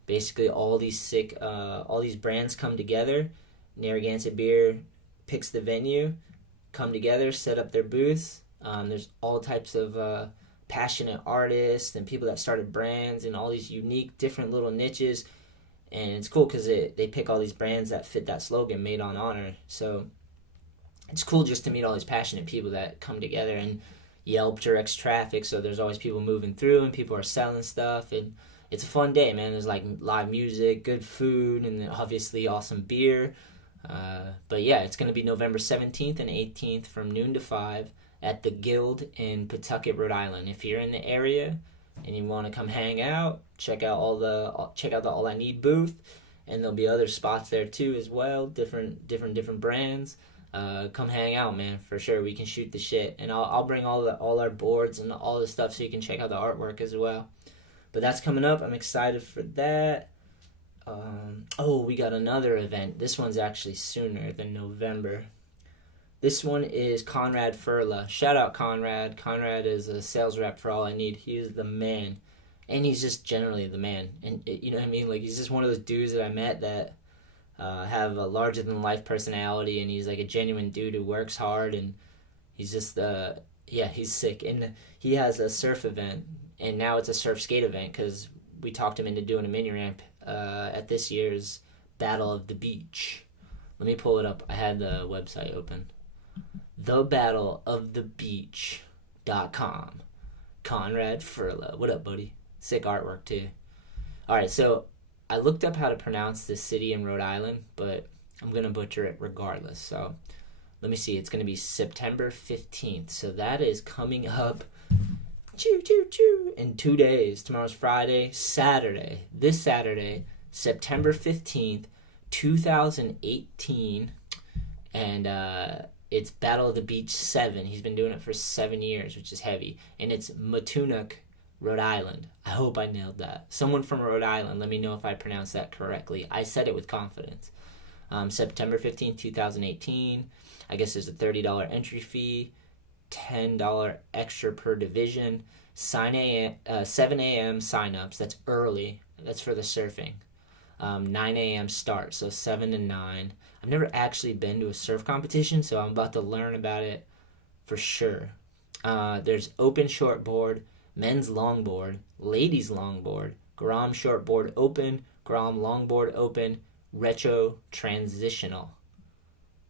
Basically, all these brands come together. Narragansett Beer picks the venue, come together, set up their booths. There's all types of passionate artists and people that started brands and all these unique, different little niches. And it's cool because they pick all these brands that fit that slogan, Made on Honor. So it's cool just to meet all these passionate people that come together, and Yelp directs traffic, so there's always people moving through and people are selling stuff, and it's a fun day, man. There's like live music, good food, and obviously awesome beer. But yeah, it's going to be November 17th and 18th from noon to 5 at the Guild in Pawtucket, Rhode Island. If you're in the area and you want to come hang out, check out the All I Need booth, and there'll be other spots there too as well, different brands. Come hang out, man, for sure. We can shoot the shit, and I'll bring all our boards and all the stuff so you can check out the artwork as well. But that's coming up. I'm excited for that. We got another event. This one's actually sooner than November. This one is Conrad Furla. Shout out Conrad. Conrad is a sales rep for All I Need. He is the man. And he's just generally the man. And you know what I mean? Like, he's just one of those dudes that I met that have a larger-than-life personality, and he's like a genuine dude who works hard, and he's just, he's sick. And he has a surf event, and now it's a surf skate event because we talked him into doing a mini ramp at this year's Battle of the Beach. Let me pull it up. I had the website open. thebattleofthebeach.com. Conrad Furla. What up, buddy? Sick artwork, too. All right, so I looked up how to pronounce this city in Rhode Island, but I'm going to butcher it regardless. So let me see. It's going to be September 15th. So that is coming up in 2 days. Tomorrow's Friday, Saturday. This Saturday, September 15th, 2018. And it's Battle of the Beach 7. He's been doing it for 7 years, which is heavy. And it's Matunuck, Rhode Island. I hope I nailed that. Someone from Rhode Island, let me know if I pronounced that correctly. I said it with confidence. September 15th, 2018. I guess there's a $30 entry fee, $10 extra per division. 7 a.m. sign-ups. That's early. That's for the surfing. 9 a.m. start, so 7 to 9. I've never actually been to a surf competition, so I'm about to learn about it for sure. There's open shortboard, men's longboard, ladies longboard, Grom shortboard open, Grom longboard open, retro transitional.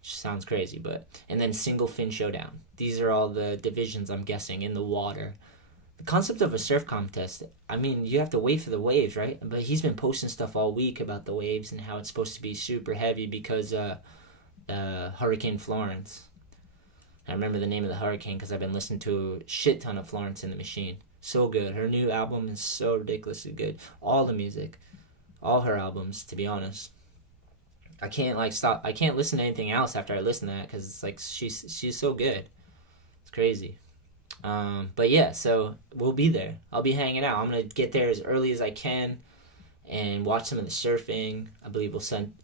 Which sounds crazy, and then single fin showdown. These are all the divisions, I'm guessing, in the water. The concept of a surf contest, I mean, you have to wait for the waves, right? But he's been posting stuff all week about the waves and how it's supposed to be super heavy because Hurricane Florence. I remember the name of the hurricane because I've been listening to a shit ton of Florence and the Machine. So good. Her new album is so ridiculously good. All the music, all her albums, to be honest. I can't stop. I can't listen to anything else after I listen to that because it's like she's so good. It's crazy. But yeah, so we'll be there. I'll be hanging out. I'm gonna get there as early as I can and watch some of the surfing. I believe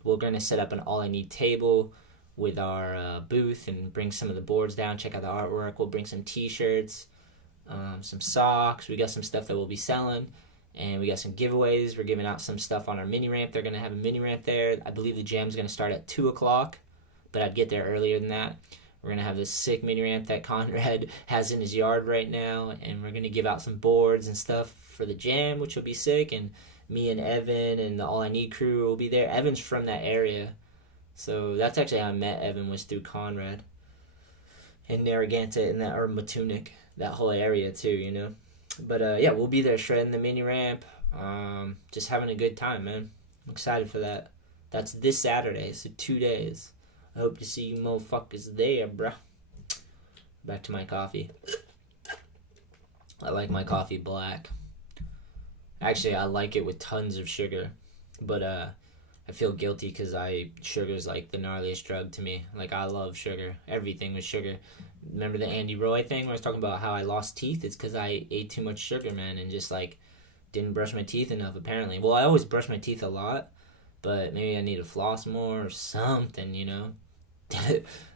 we're gonna set up an All I Need table with our booth and bring some of the boards down. Check out the artwork. We'll bring some T-shirts, some socks. We got some stuff that we'll be selling. And we got some giveaways. We're giving out some stuff on our mini ramp. They're going to have a mini ramp there. I believe the jam's going to start at 2 o'clock, but I'd get there earlier than that. We're going to have this sick mini ramp that Conrad has in his yard right now, and we're going to give out some boards and stuff for the jam, which will be sick. And me and Evan and the All I Need crew will be there. Evan's from that area, so that's actually how I met Evan, was through Conrad. And Narragansett and or Matunic, that whole area too, you know. But yeah, we'll be there shredding the mini ramp, just having a good time, man. I'm excited for that. That's this Saturday, so 2 days. I hope to see you motherfuckers there, bruh. Back to my coffee. I like my coffee black. Actually, I like it with tons of sugar, but I feel guilty because sugar's like the gnarliest drug to me. Like, I love sugar. Everything with sugar. Remember the Andy Roy thing where I was talking about how I lost teeth? It's because I ate too much sugar, man, and just, like, didn't brush my teeth enough, apparently. Well, I always brush my teeth a lot, but maybe I need to floss more or something, you know?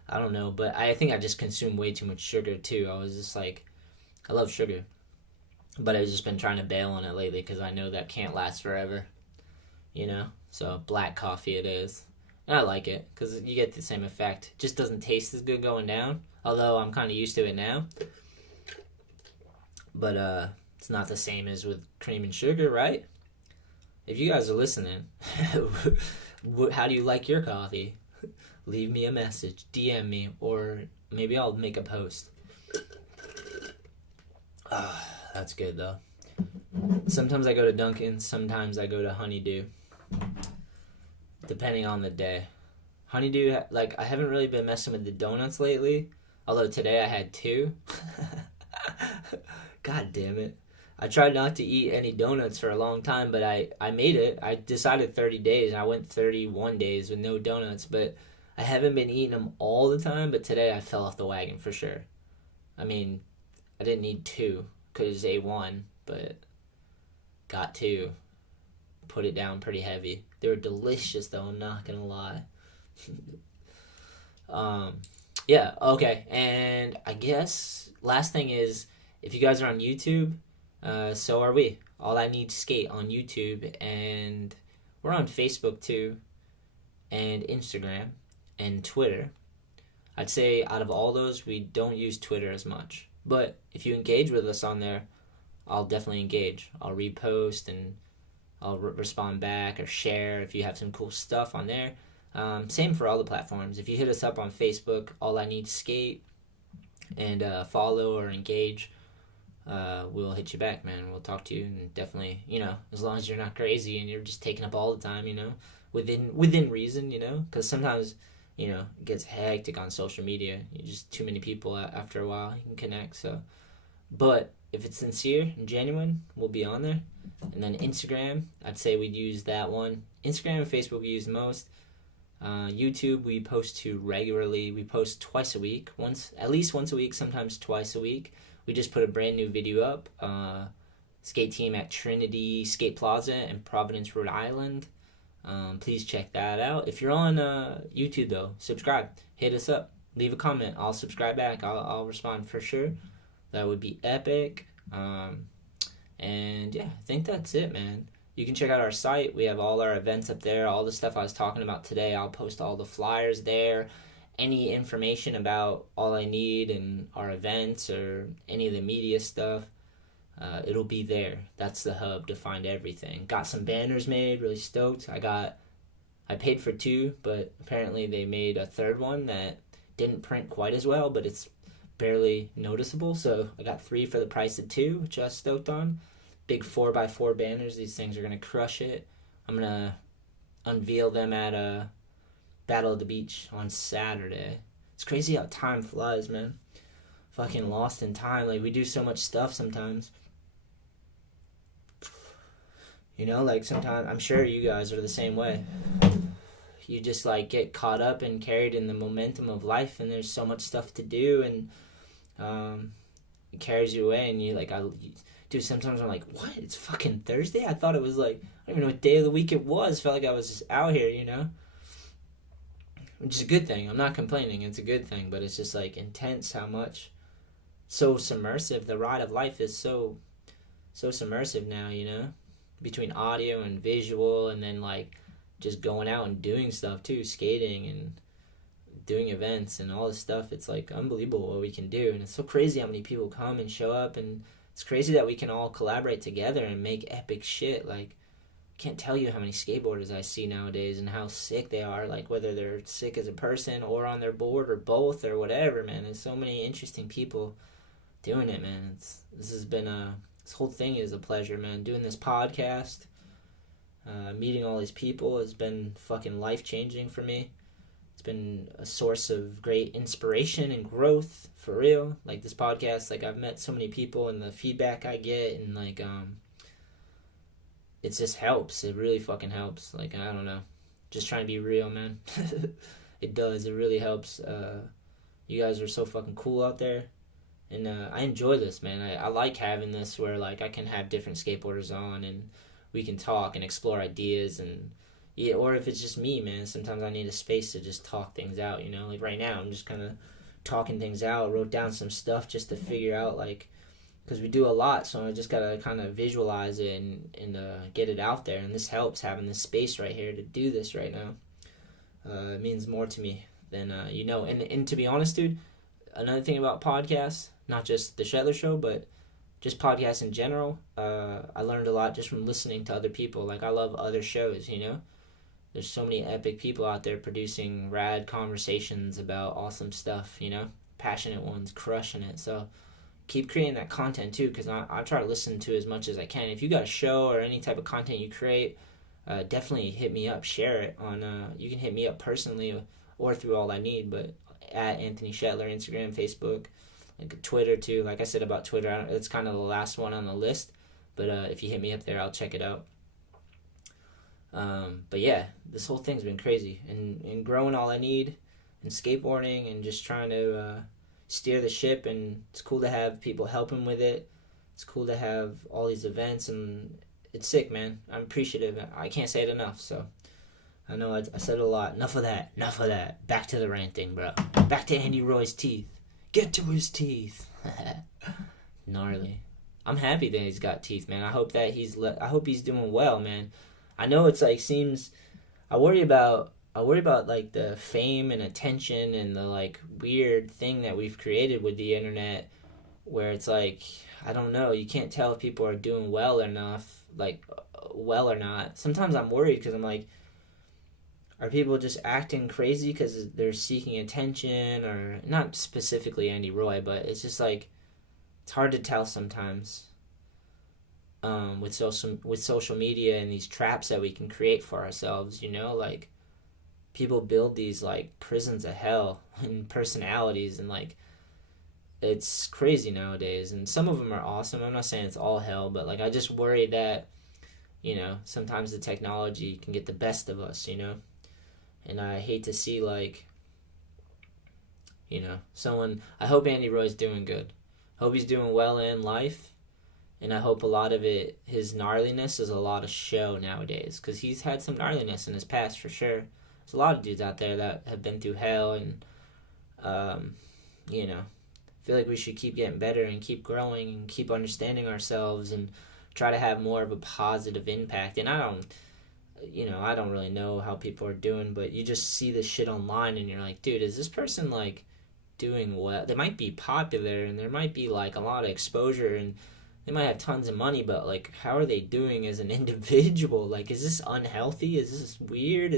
I don't know, but I think I just consume way too much sugar, too. I was just, like, I love sugar, but I've just been trying to bail on it lately because I know that can't last forever, you know? So, black coffee it is. And I like it because you get the same effect. It just doesn't taste as good going down. Although I'm kind of used to it now. But it's not the same as with cream and sugar, right? If you guys are listening, how do you like your coffee? Leave me a message, DM me, or maybe I'll make a post. That's good, though. Sometimes I go to Dunkin, sometimes I go to Honeydew. Depending on the day. Honeydew, like, I haven't really been messing with the donuts lately. Although today I had 2. God damn it. I tried not to eat any donuts for a long time, but I made it. I decided 30 days, and I went 31 days with no donuts, but I haven't been eating them all the time, but today I fell off the wagon for sure. I mean, I didn't need 2, because A1, but got 2. Put it down pretty heavy. They were delicious, though, I'm not gonna lie. Yeah, okay, and I guess last thing is, if you guys are on YouTube, so are we. All I Need Skate on YouTube, and we're on Facebook too, and Instagram, and Twitter. I'd say out of all those, we don't use Twitter as much, but if you engage with us on there, I'll definitely engage. I'll repost, and I'll respond back or share if you have some cool stuff on there. Same for all the platforms. If you hit us up on Facebook, All I Need Skate, and follow or engage, we'll hit you back, man. We'll talk to you, and definitely, you know, as long as you're not crazy and you're just taking up all the time, you know, within reason, you know, because sometimes, you know, it gets hectic on social media. You're just too many people after a while. You can connect, so. But if it's sincere and genuine, we'll be on there. And then Instagram, I'd say we'd use that one. Instagram and Facebook we use most. YouTube we post to regularly. We post twice a week, at least once a week, sometimes twice a week. We just put a brand new video up. Skate team at Trinity Skate Plaza in Providence, Rhode Island. Please check that out. If you're on YouTube though, subscribe. Hit us up. Leave a comment. I'll subscribe back. I'll respond for sure. That would be epic. And yeah, I think that's it, man. You can check out our site. We have all our events up there. All the stuff I was talking about today, I'll post all the flyers there. Any information about All I Need and our events or any of the media stuff, it'll be there. That's the hub to find everything. Got some banners made, really stoked. I paid for 2, but apparently they made a third one that didn't print quite as well, but it's barely noticeable. So I got 3 for the price of 2, which I was stoked on. Big 4x4 banners. These things are going to crush it. I'm going to unveil them at Battle of the Beach on Saturday. It's crazy how time flies, man. Fucking lost in time. Like, we do so much stuff sometimes. You know, like, sometimes, I'm sure you guys are the same way. You just, like, get caught up and carried in the momentum of life, and there's so much stuff to do, and it carries you away, and you, like, dude, sometimes I'm like, what? It's fucking Thursday? I thought it was, like, I don't even know what day of the week it was. Felt like I was just out here, you know? Which is a good thing. I'm not complaining. It's a good thing, but it's just, like, intense how much. So submersive. The ride of life is so submersive now, you know? Between audio and visual, and then, like, just going out and doing stuff, too. Skating and doing events and all this stuff. It's, like, unbelievable what we can do. And it's so crazy how many people come and show up, and it's crazy that we can all collaborate together and make epic shit. Like, I can't tell you how many skateboarders I see nowadays and how sick they are. Like, whether they're sick as a person or on their board or both or whatever, man. There's so many interesting people doing it, man. This whole thing is a pleasure, man. Doing this podcast, meeting all these people has been fucking life-changing for me. It's been a source of great inspiration and growth, for real. Like, this podcast, like, I've met so many people, and the feedback I get, and, like, it just helps. It really fucking helps. Like, I don't know. Just trying to be real, man. It does. It really helps. You guys are so fucking cool out there. And I enjoy this, man. I like having this where, like, I can have different skateboarders on, and we can talk and explore ideas, and yeah, or if it's just me, man, sometimes I need a space to just talk things out, you know? Like, right now, I'm just kind of talking things out. I wrote down some stuff just to figure out, like, because we do a lot, so I just got to kind of visualize it and get it out there, and this helps, having this space right here to do this right now. It means more to me than, you know, and to be honest, dude, another thing about podcasts, not just the Shetler Show, but just podcasts in general, I learned a lot just from listening to other people. Like, I love other shows, you know? There's so many epic people out there producing rad conversations about awesome stuff, you know? Passionate ones, crushing it. So keep creating that content, too, because I try to listen to as much as I can. If you got a show or any type of content you create, definitely hit me up, share it on, you can hit me up personally or through All I Need, but at Anthony Shetler, Instagram, Facebook, like Twitter too. Like I said about Twitter, it's kind of the last one on the list, but if you hit me up there, I'll check it out. But yeah, this whole thing's been crazy, and growing All I Need, and skateboarding, and just trying to steer the ship, and it's cool to have people helping with it. It's cool to have all these events, and it's sick, man. I'm appreciative. I can't say it enough, so I know I said it a lot. Enough of that. Back to the ranting, bro. Back to Andy Roy's teeth. Get to his teeth. Gnarly. I'm happy that he's got teeth, man. I hope that I hope he's doing well, man. I know it's like I worry about like the fame and attention and the like weird thing that we've created with the internet, where it's like, I don't know, you can't tell if people are doing well enough, like well or not. Sometimes I'm worried because I'm like, are people just acting crazy because they're seeking attention? Or not specifically Andy Roy, but it's just like, it's hard to tell sometimes with social media and these traps that we can create for ourselves, you know? Like, people build these like prisons of hell and personalities, and like, it's crazy nowadays, and some of them are awesome. I'm not saying it's all hell, but like, I just worry that, you know, sometimes the technology can get the best of us, you know? And I hate to see, like, you know, I hope Andy Roy's doing good. Hope he's doing well in life. And I hope a lot of it, his gnarliness is a lot of show nowadays. Because he's had some gnarliness in his past, for sure. There's a lot of dudes out there that have been through hell. And, you know, I feel like we should keep getting better and keep growing and keep understanding ourselves and try to have more of a positive impact. And I don't really know how people are doing, but you just see this shit online and you're like, dude, is this person like doing well? They might be popular and there might be like a lot of exposure and they might have tons of money, but like, how are they doing as an individual? Like, is this unhealthy? Is this weird?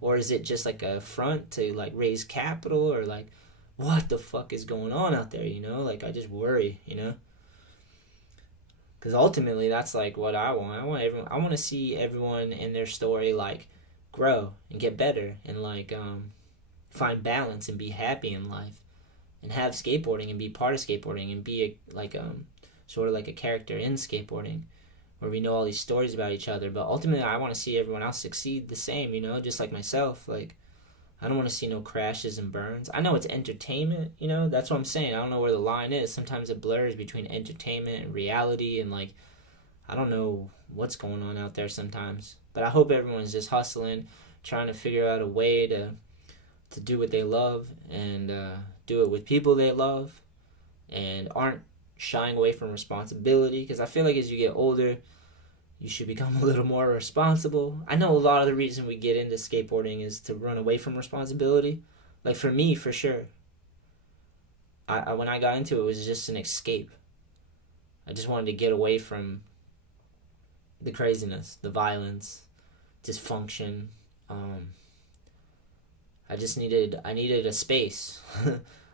Or is it just like a front to like raise capital? Or like, what the fuck is going on out there, you know? Like, I just worry, you know? Because ultimately, that's like what I want. I want to see everyone in their story like grow and get better and like find balance and be happy in life and have skateboarding and be part of skateboarding and be sort of like a character in skateboarding where we know all these stories about each other. But ultimately I want to see everyone else succeed the same, you know, just like myself. Like, I don't want to see no crashes and burns. I know it's entertainment, you know, that's what I'm saying. I don't know where the line is. Sometimes it blurs between entertainment and reality, and like, I don't know what's going on out there sometimes. But I hope everyone's just hustling, trying to figure out a way to do what they love and do it with people they love and aren't shying away from responsibility. Because I feel like as you get older, you should become a little more responsible. I know a lot of the reason we get into skateboarding is to run away from responsibility. Like for me, for sure. I when I got into it, it was just an escape. I just wanted to get away from the craziness, the violence, dysfunction. I needed a space.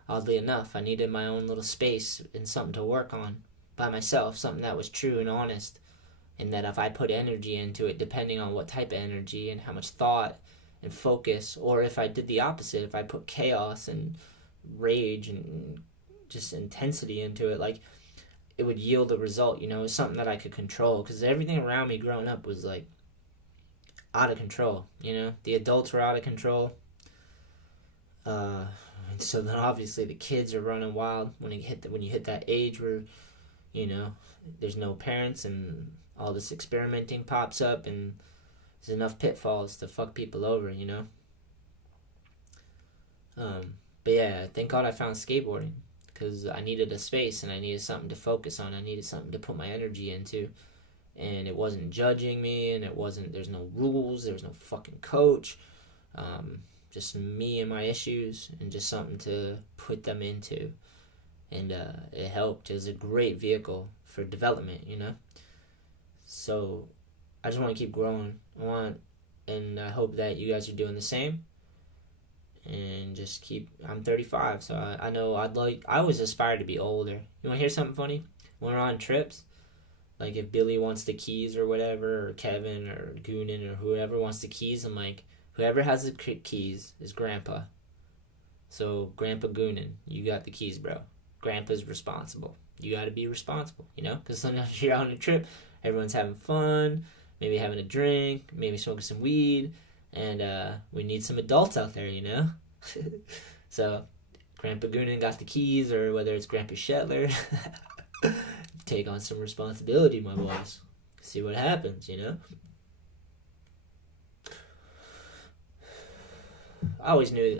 Oddly enough, I needed my own little space and something to work on by myself, something that was true and honest. And that if I put energy into it, depending on what type of energy and how much thought and focus, or if I did the opposite, if I put chaos and rage and just intensity into it, like, it would yield a result, you know. It was something that I could control, because everything around me growing up was, like, out of control, you know. The adults were out of control. And so then obviously the kids are running wild when you hit that age where, you know, there's no parents and all this experimenting pops up, and there's enough pitfalls to fuck people over, you know. But yeah, thank God I found skateboarding, because I needed a space and I needed something to focus on. I needed something to put my energy into, and it wasn't judging me, and there's no rules, there was no fucking coach, just me and my issues, and just something to put them into. And it helped. It was a great vehicle for development, you know. So I just want to keep growing. And I hope that you guys are doing the same. And just keep. I'm 35, so I know I always aspire to be older. You want to hear something funny? When we're on trips, like if Billy wants the keys or whatever, or Kevin or Goonan or whoever wants the keys, I'm like, whoever has the keys is Grandpa. So Grandpa Goonan, you got the keys, bro. Grandpa's responsible. You got to be responsible, you know? Because sometimes you're on a trip, everyone's having fun, maybe having a drink, maybe smoking some weed, and we need some adults out there, you know? So Grandpa Goonan got the keys, or whether it's Grandpa Shetler, take on some responsibility, my boys. See what happens, you know? I always knew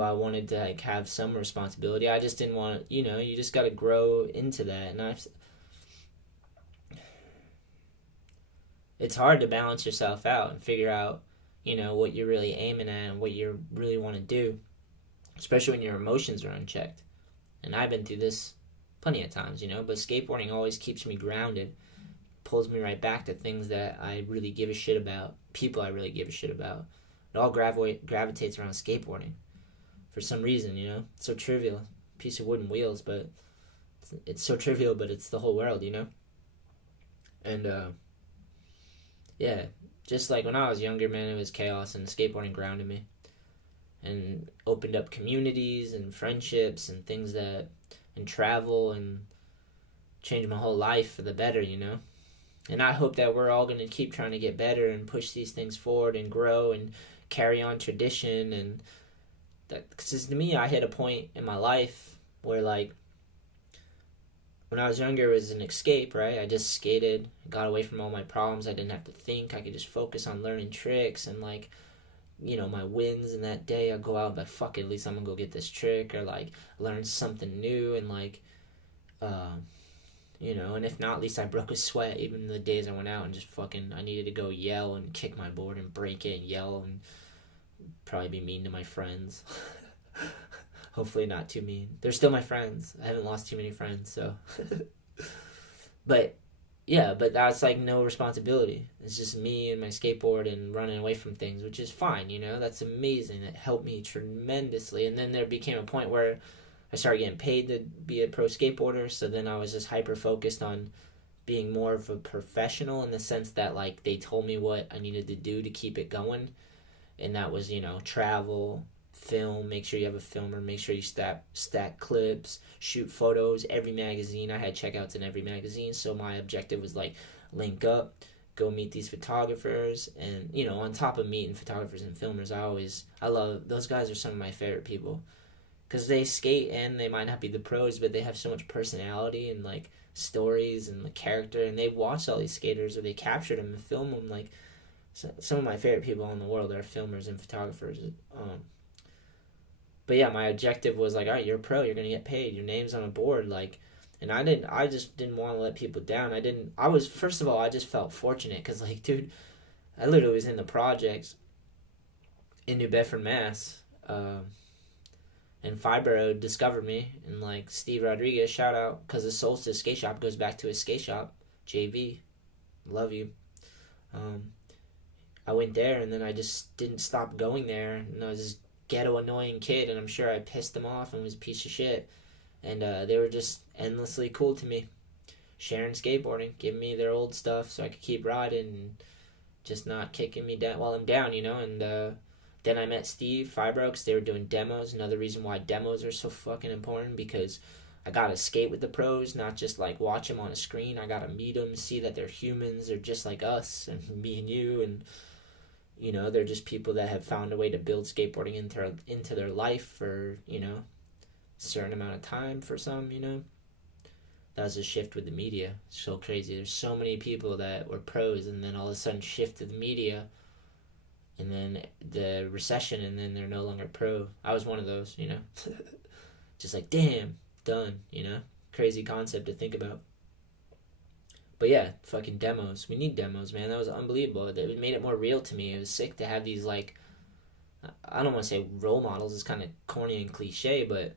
I wanted to like have some responsibility. I just didn't want, you know, you just got to grow into that. And it's hard to balance yourself out and figure out, you know, what you're really aiming at and what you really want to do, especially when your emotions are unchecked. And I've been through this plenty of times, you know, but skateboarding always keeps me grounded, pulls me right back to things that I really give a shit about, people I really give a shit about. It all gravitates around skateboarding for some reason, you know. It's so trivial, piece of wood and wheels, but it's so trivial, but it's the whole world, you know. And yeah, just like when I was younger, man, it was chaos, and skateboarding grounded me and opened up communities and friendships and things and travel, and changed my whole life for the better, you know. And I hope that we're all going to keep trying to get better and push these things forward and grow and carry on tradition. And that, because to me, I hit a point in my life where, like, when I was younger, it was an escape, right? I just skated, got away from all my problems. I didn't have to think. I could just focus on learning tricks and, like, you know, my wins in that day. I'd go out and be like, fuck it, at least I'm going to go get this trick, or, like, learn something new, and, like, you know, and if not, at least I broke a sweat even the days I went out and just fucking, I needed to go yell and kick my board and break it and yell and probably be mean to my friends. Hopefully not too mean. They're still my friends. I haven't lost too many friends, so. But, yeah, but that's like no responsibility. It's just me and my skateboard and running away from things, which is fine, you know. That's amazing. It helped me tremendously. And then there became a point where I started getting paid to be a pro skateboarder, so then I was just hyper-focused on being more of a professional in the sense that, like, they told me what I needed to do to keep it going. And that was, you know, travel, film, make sure you have a filmer, make sure you stack clips, shoot photos. Every magazine, I had checkouts in every magazine. So my objective was, like, link up, go meet these photographers. And, you know, on top of meeting photographers and filmers, I love, those guys are some of my favorite people. Because they skate and they might not be the pros, but they have so much personality and, like, stories and the character. And they watched all these skaters, or they captured them and filmed them. Like, some of my favorite people in the world are filmers and photographers. But yeah, my objective was like, all right, you're a pro, you're gonna get paid, your name's on a board, like. And I just didn't want to let people down. First of all, I just felt fortunate because, like, dude, I literally was in the projects in New Bedford, Mass. And Fibro discovered me, and, like, Steve Rodriguez, shout out, because the Solstice skate shop goes back to his skate shop, JV, love you. I went there, and then I just didn't stop going there, and I was this ghetto annoying kid, and I'm sure I pissed them off and was a piece of shit, and they were just endlessly cool to me, sharing skateboarding, giving me their old stuff so I could keep riding, and just not kicking me down while I'm down, you know. And then I met Steve, Fibro, because they were doing demos. Another reason why demos are so fucking important, because I got to skate with the pros, not just, like, watch them on a screen. I got to meet them, see that they're humans. They're just like us and me and you. And, you know, they're just people that have found a way to build skateboarding into their life for, you know, a certain amount of time for some, you know. That was a shift with the media. It's so crazy. There's so many people that were pros and then all of a sudden shift to the media. And then the recession, and then they're no longer pro. I was one of those, you know. Just like, damn, done, you know. Crazy concept to think about. But yeah, fucking demos. We need demos, man. That was unbelievable. It made it more real to me. It was sick to have these, like, I don't want to say role models. It's kind of corny and cliche, but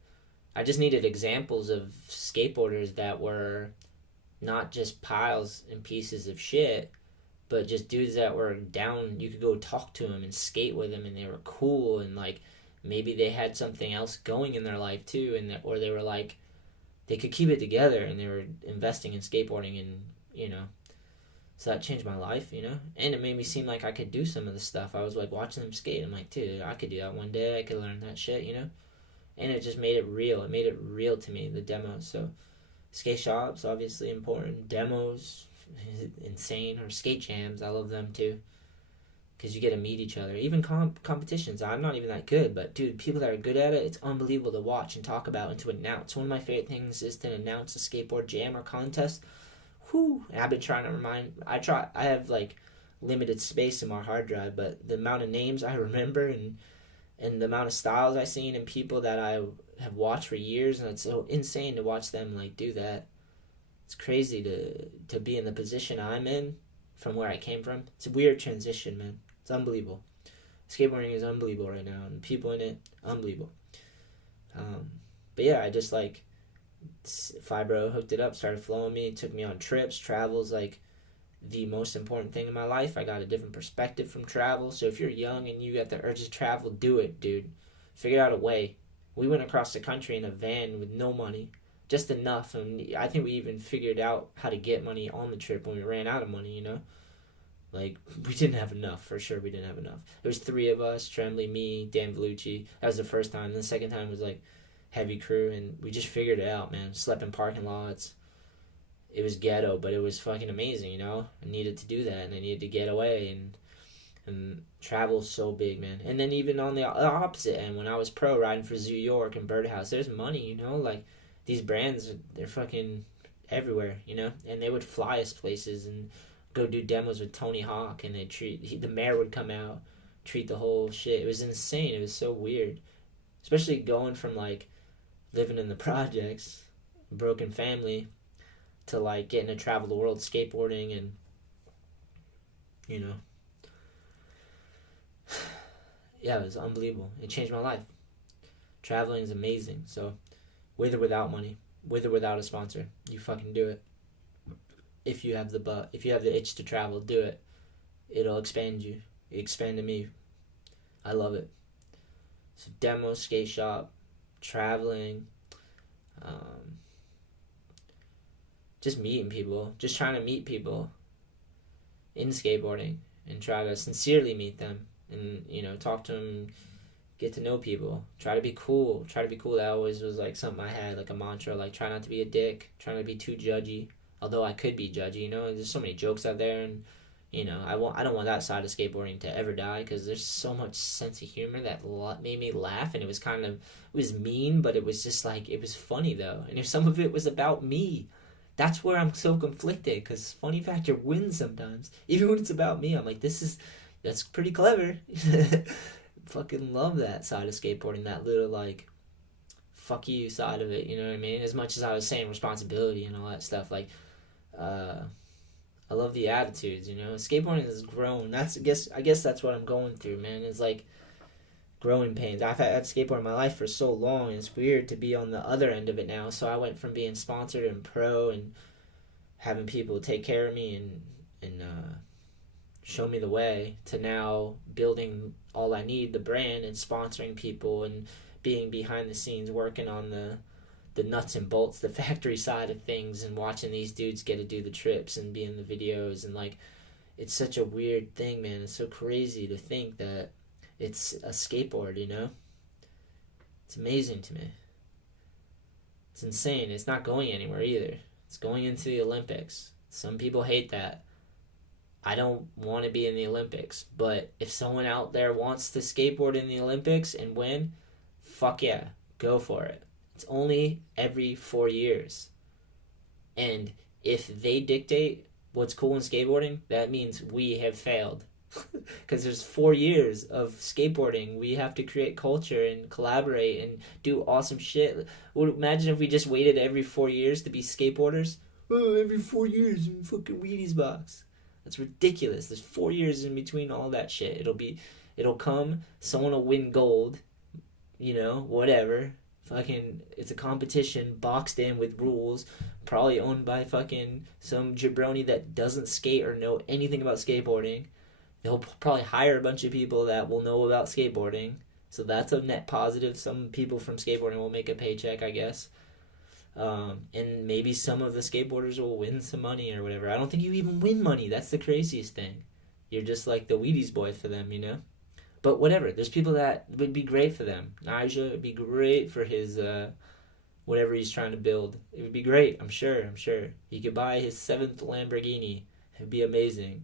I just needed examples of skateboarders that were not just piles and pieces of shit, but just dudes that were down. You could go talk to them and skate with them, and they were cool, and, like, maybe they had something else going in their life too, and or they were, like, they could keep it together, and they were investing in skateboarding, and, you know, so that changed my life, you know. And it made me seem like I could do some of the stuff. I was, like, watching them skate. I'm like, dude, I could do that one day. I could learn that shit, you know. And it just made it real. It made it real to me, the demos. So skate shops, obviously important. Demos, insane. Or skate jams, I love them too, because you get to meet each other. Even competitions, I'm not even that good, but dude, people that are good at it, it's unbelievable to watch and talk about and to announce. One of my favorite things is to announce a skateboard jam or contest. Whew. And I've been trying to I have, like, limited space in my hard drive, but the amount of names I remember and the amount of styles I've seen and people that I have watched for years, and it's so insane to watch them, like, do that. It's crazy to be in the position I'm in from where I came from. It's a weird transition, man. It's unbelievable. Skateboarding is unbelievable right now, and people in it, unbelievable. But yeah, I just, like, Fibro hooked it up, started flowing me, took me on trips. Travel's, like, the most important thing in my life. I got a different perspective from travel. So if you're young and you got the urge to travel, do it, dude. Figure out a way. We went across the country in a van with no money, just enough, and I think we even figured out how to get money on the trip when we ran out of money, you know. Like, we didn't have enough. For sure we didn't have enough. There was 3 of us, Tremblay, me, Dan Vellucci. That was the first time. And the second time was, like, heavy crew, and we just figured it out, man. Slept in parking lots. It was ghetto, but it was fucking amazing, you know. I needed to do that, and I needed to get away, and travel's so big, man. And then even on the opposite end, when I was pro riding for Zoo York and Birdhouse, there's money, you know. Like, these brands, they're fucking everywhere, you know. And they would fly us places and go do demos with Tony Hawk, and the mayor would come out, treat the whole shit. It was insane. It was so weird, especially going from, like, living in the projects, broken family, to, like, getting to travel the world skateboarding, and, you know, yeah, it was unbelievable. It changed my life. Traveling is amazing. So, with or without money, with or without a sponsor, you fucking do it. If you have the itch to travel, do it. It'll expand you. It expanded me. I love it. So, demo, skate shop, traveling, just meeting people, just trying to meet people in skateboarding and try to sincerely meet them and, you know, talk to them, get to know people, try to be cool. That always was like something I had, like a mantra, like try not to be a dick, try not to be too judgy, although I could be judgy, you know. There's so many jokes out there, and, you know, I don't want that side of skateboarding to ever die, because there's so much sense of humor that made me laugh, and it was mean, but it was just like, it was funny though. And if some of it was about me, that's where I'm so conflicted, because funny factor wins sometimes. Even when it's about me, I'm like, that's pretty clever. Fucking love that side of skateboarding, that little, like, fuck you side of it, you know what I mean? As much as I was saying responsibility and all that stuff, like, I love the attitudes, you know? Skateboarding has grown. I guess that's what I'm going through, man. It's like growing pains. I've had skateboard in my life for so long, and it's weird to be on the other end of it now. So I went from being sponsored and pro and having people take care of me and show me the way, to now building All I Need, the brand, and sponsoring people and being behind the scenes, working on the nuts and bolts, the factory side of things, and watching these dudes get to do the trips and be in the videos. And, like, it's such a weird thing, man. It's so crazy to think that it's a skateboard, you know? It's amazing to me. It's insane. It's not going anywhere either. It's going into the Olympics. Some people hate that. I don't want to be in the Olympics, but if someone out there wants to skateboard in the Olympics and win, fuck yeah, go for it. It's only every 4 years. And if they dictate what's cool in skateboarding, that means we have failed. Because there's 4 years of skateboarding. We have to create culture and collaborate and do awesome shit. Imagine if we just waited every 4 years to be skateboarders. Oh, every 4 years in fucking Wheaties box. That's ridiculous. There's 4 years in between all that shit. It'll come, someone will win gold, you know, whatever. Fucking, it's a competition boxed in with rules, probably owned by fucking some jabroni that doesn't skate or know anything about skateboarding. They'll probably hire a bunch of people that will know about skateboarding. So that's a net positive. Some people from skateboarding will make a paycheck, I guess. And maybe some of the skateboarders will win some money or whatever. I don't think you even win money. That's the craziest thing. You're just like the Wheaties boy for them, you know? But whatever. There's people that would be great for them. Nigel would be great for his, whatever he's trying to build. It would be great, I'm sure. He could buy his 7th Lamborghini. It'd be amazing.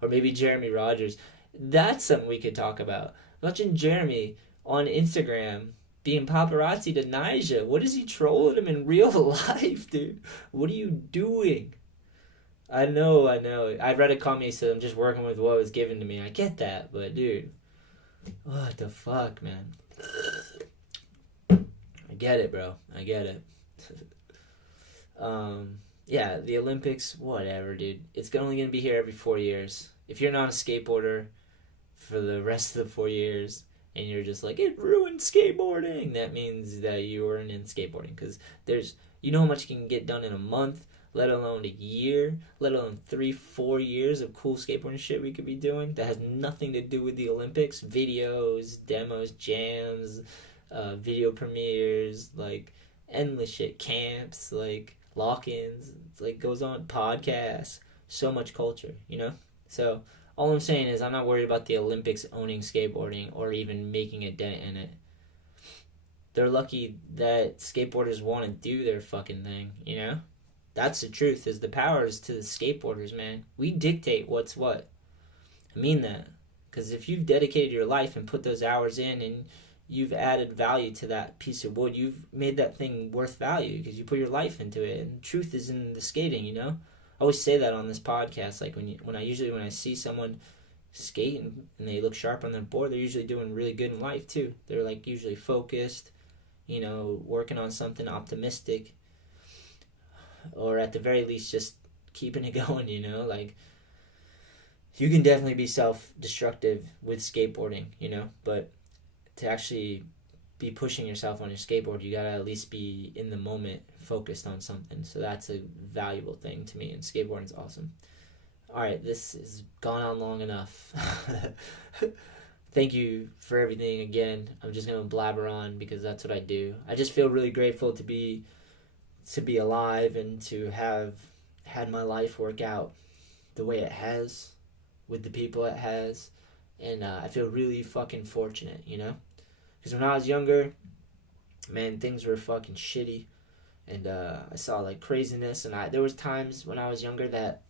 Or maybe Jeremy Rogers. That's something we could talk about. Watching Jeremy on Instagram being paparazzi to Nyjah. What is he trolling him in real life, dude? What are you doing? I know. I read a comment, so I'm just working with what was given to me. I get that, but dude, what the fuck, man? I get it, bro. I get it. Yeah, the Olympics, whatever, dude. It's only going to be here every 4 years. If you're not a skateboarder for the rest of the 4 years and you're just like, it ruined skateboarding, that means that you weren't in skateboarding. Because you know how much you can get done in a month, let alone a year, let alone 3-4 years of cool skateboarding shit we could be doing that has nothing to do with the Olympics. Videos, demos, jams, video premieres, like endless shit, camps, like lock-ins, it's like goes on, podcasts, so much culture, you know? So all I'm saying is I'm not worried about the Olympics owning skateboarding or even making a dent in it. They're lucky that skateboarders want to do their fucking thing, you know? That's the truth, is the power is to the skateboarders, man. We dictate what's what. I mean that. Because if you've dedicated your life and put those hours in and you've added value to that piece of wood, you've made that thing worth value because you put your life into it. And truth is in the skating, you know? I always say that on this podcast. Like when I see someone skate and they look sharp on their board, they're usually doing really good in life too. They're like usually focused, you know, working on something optimistic, or at the very least just keeping it going, you know? Like, you can definitely be self-destructive with skateboarding, you know? But to actually be pushing yourself on your skateboard, you gotta at least be in the moment, focused on something. So that's a valuable thing to me, and skateboarding's awesome. Alright, this has gone on long enough. Thank you for everything again. I'm just gonna blabber on because that's what I do. I just feel really grateful to be to be alive and to have had my life work out the way it has with the people it has. And I feel really fucking fortunate, you know? Because when I was younger, man, things were fucking shitty. And I saw like craziness. And there was times when I was younger that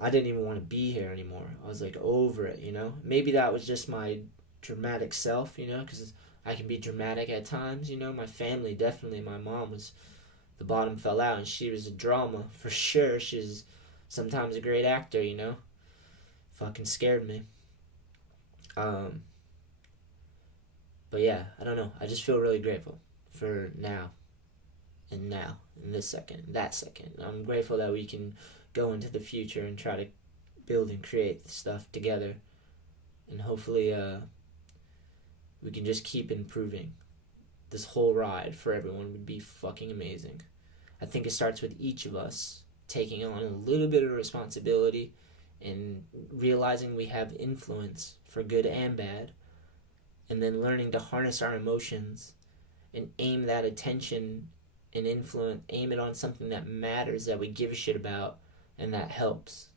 I didn't even want to be here anymore. I was like over it, you know? Maybe that was just my dramatic self, you know? Because I can be dramatic at times, you know? My family, definitely. My mom was, the bottom fell out, and she was a drama, for sure. She's sometimes a great actor, you know? Fucking scared me. But yeah, I don't know. I just feel really grateful for now, in this second, that second. I'm grateful that we can go into the future and try to build and create stuff together. And hopefully, we can just keep improving. This whole ride for everyone would be fucking amazing. I think it starts with each of us taking on a little bit of responsibility and realizing we have influence for good and bad, and then learning to harness our emotions and aim that attention and influence, aim it on something that matters, that we give a shit about, and that helps.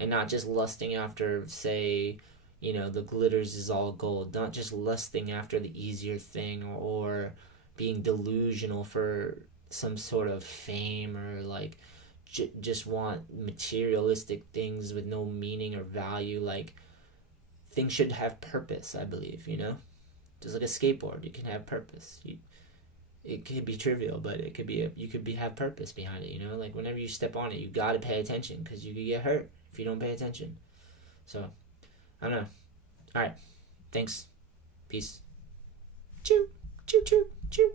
And not just lusting after, say, you know, the glitters is all gold. Not just lusting after the easier thing, or being delusional for some sort of fame, or like just want materialistic things with no meaning or value. Like, things should have purpose, I believe, you know? Just like a skateboard, you can have purpose. It could be trivial, but it could be have purpose behind it, you know? Like, whenever you step on it, you gotta pay attention, because you could get hurt if you don't pay attention. So, I don't know. Alright. Thanks. Peace. Choo, choo, choo, choo.